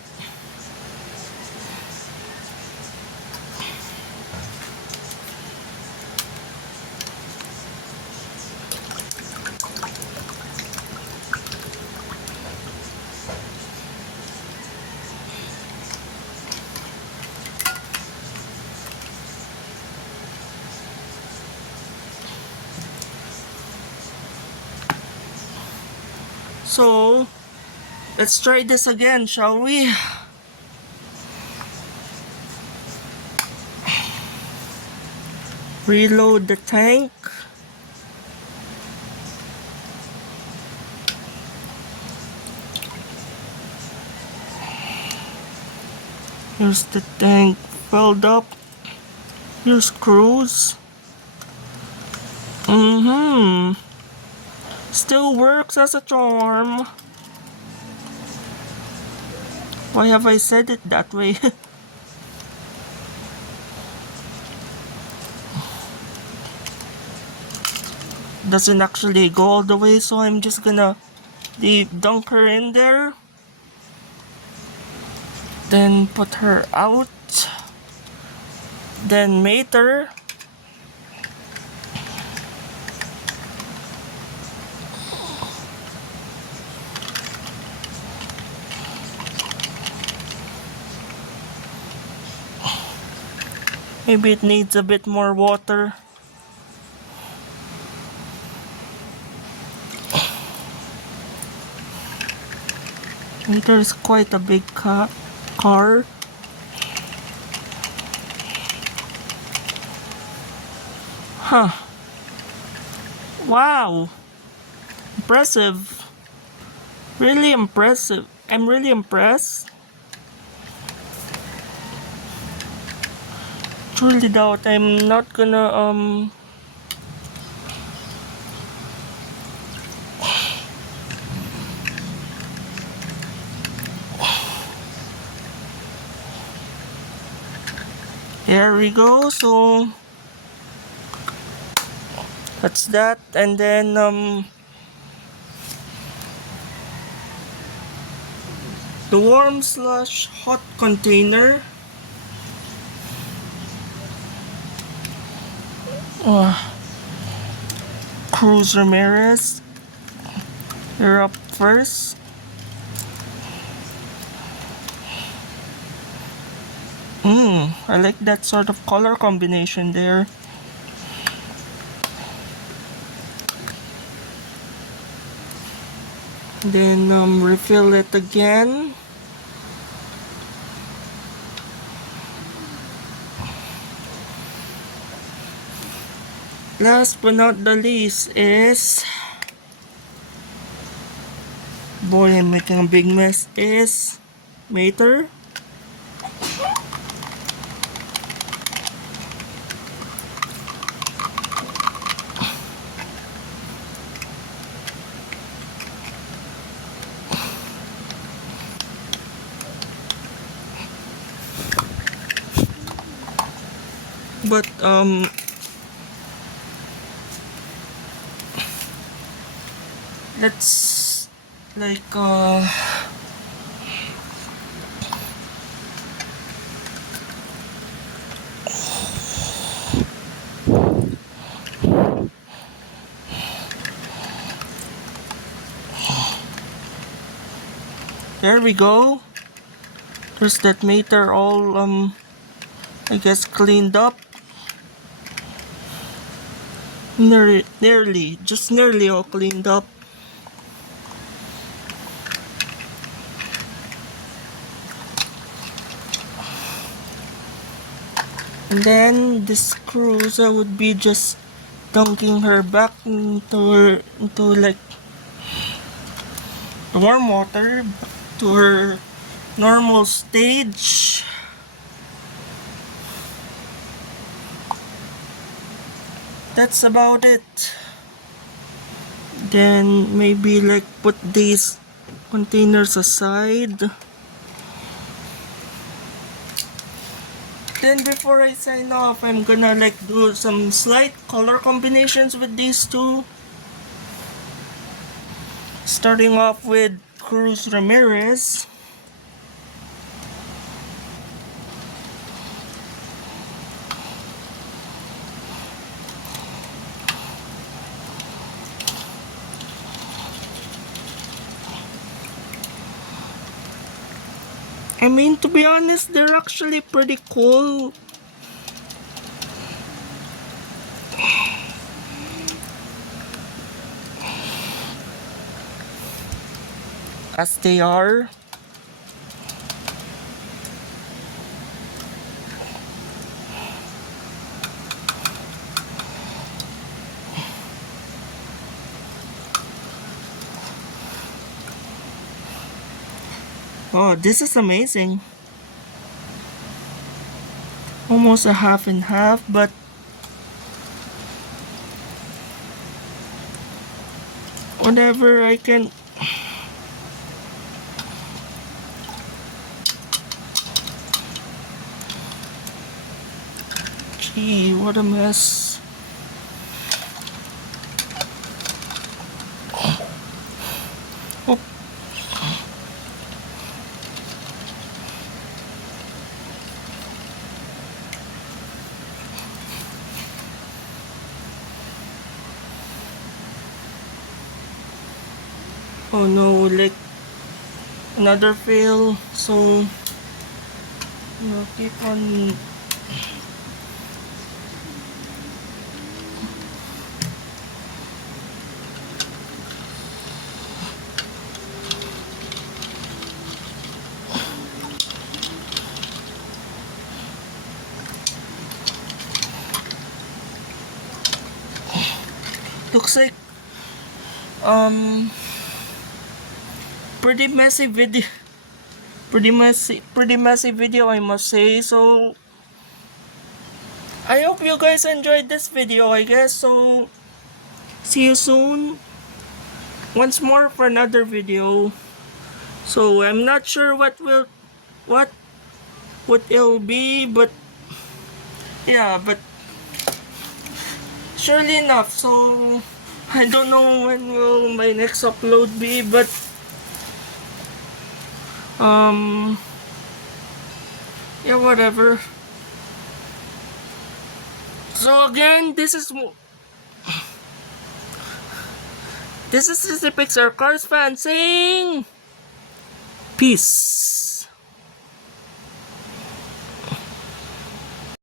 so let's try this again, shall we? Reload the tank. Here's the tank filled up. Here's Cruz. Still works as a charm. Why have I said it that way? Doesn't actually go all the way, so I'm just gonna dunk her in there. Then put her out. Then mate her. Maybe it needs a bit more water. There's quite a big car. Huh. Wow. Impressive. Really impressive. I'm really impressed. Truly doubt I'm not gonna Here we go. So that's that, and then the warm/hot container. Cruz Ramirez, you're up first. I like that sort of color combination there. Then refill it again. Last but not the least is boy I'm making a big mess is Mater. But let's like there we go. There's that Mater all I guess cleaned up. Just nearly all cleaned up. And then this Cruz, I would be just dunking her back into like warm water to her normal stage. That's about it. Then maybe like put these containers aside. Then before I sign off, I'm gonna like do some slight color combinations with these two. Starting off with Cruz Ramirez. I mean, to be honest, they're actually pretty cool. As they are. Oh, this is amazing. Almost a half and half, but whatever, I can. Gee, what a mess. Oh. Oh no, like another fail, so keep on. Looks like pretty messy video. Pretty messy video, I must say. So I hope you guys enjoyed this video, I guess. So see you soon once more for another video. So I'm not sure what it'll be, but yeah, but surely enough. So I don't know when will my next upload be, but yeah, whatever. So again, this is the Pixar Cars fan saying peace.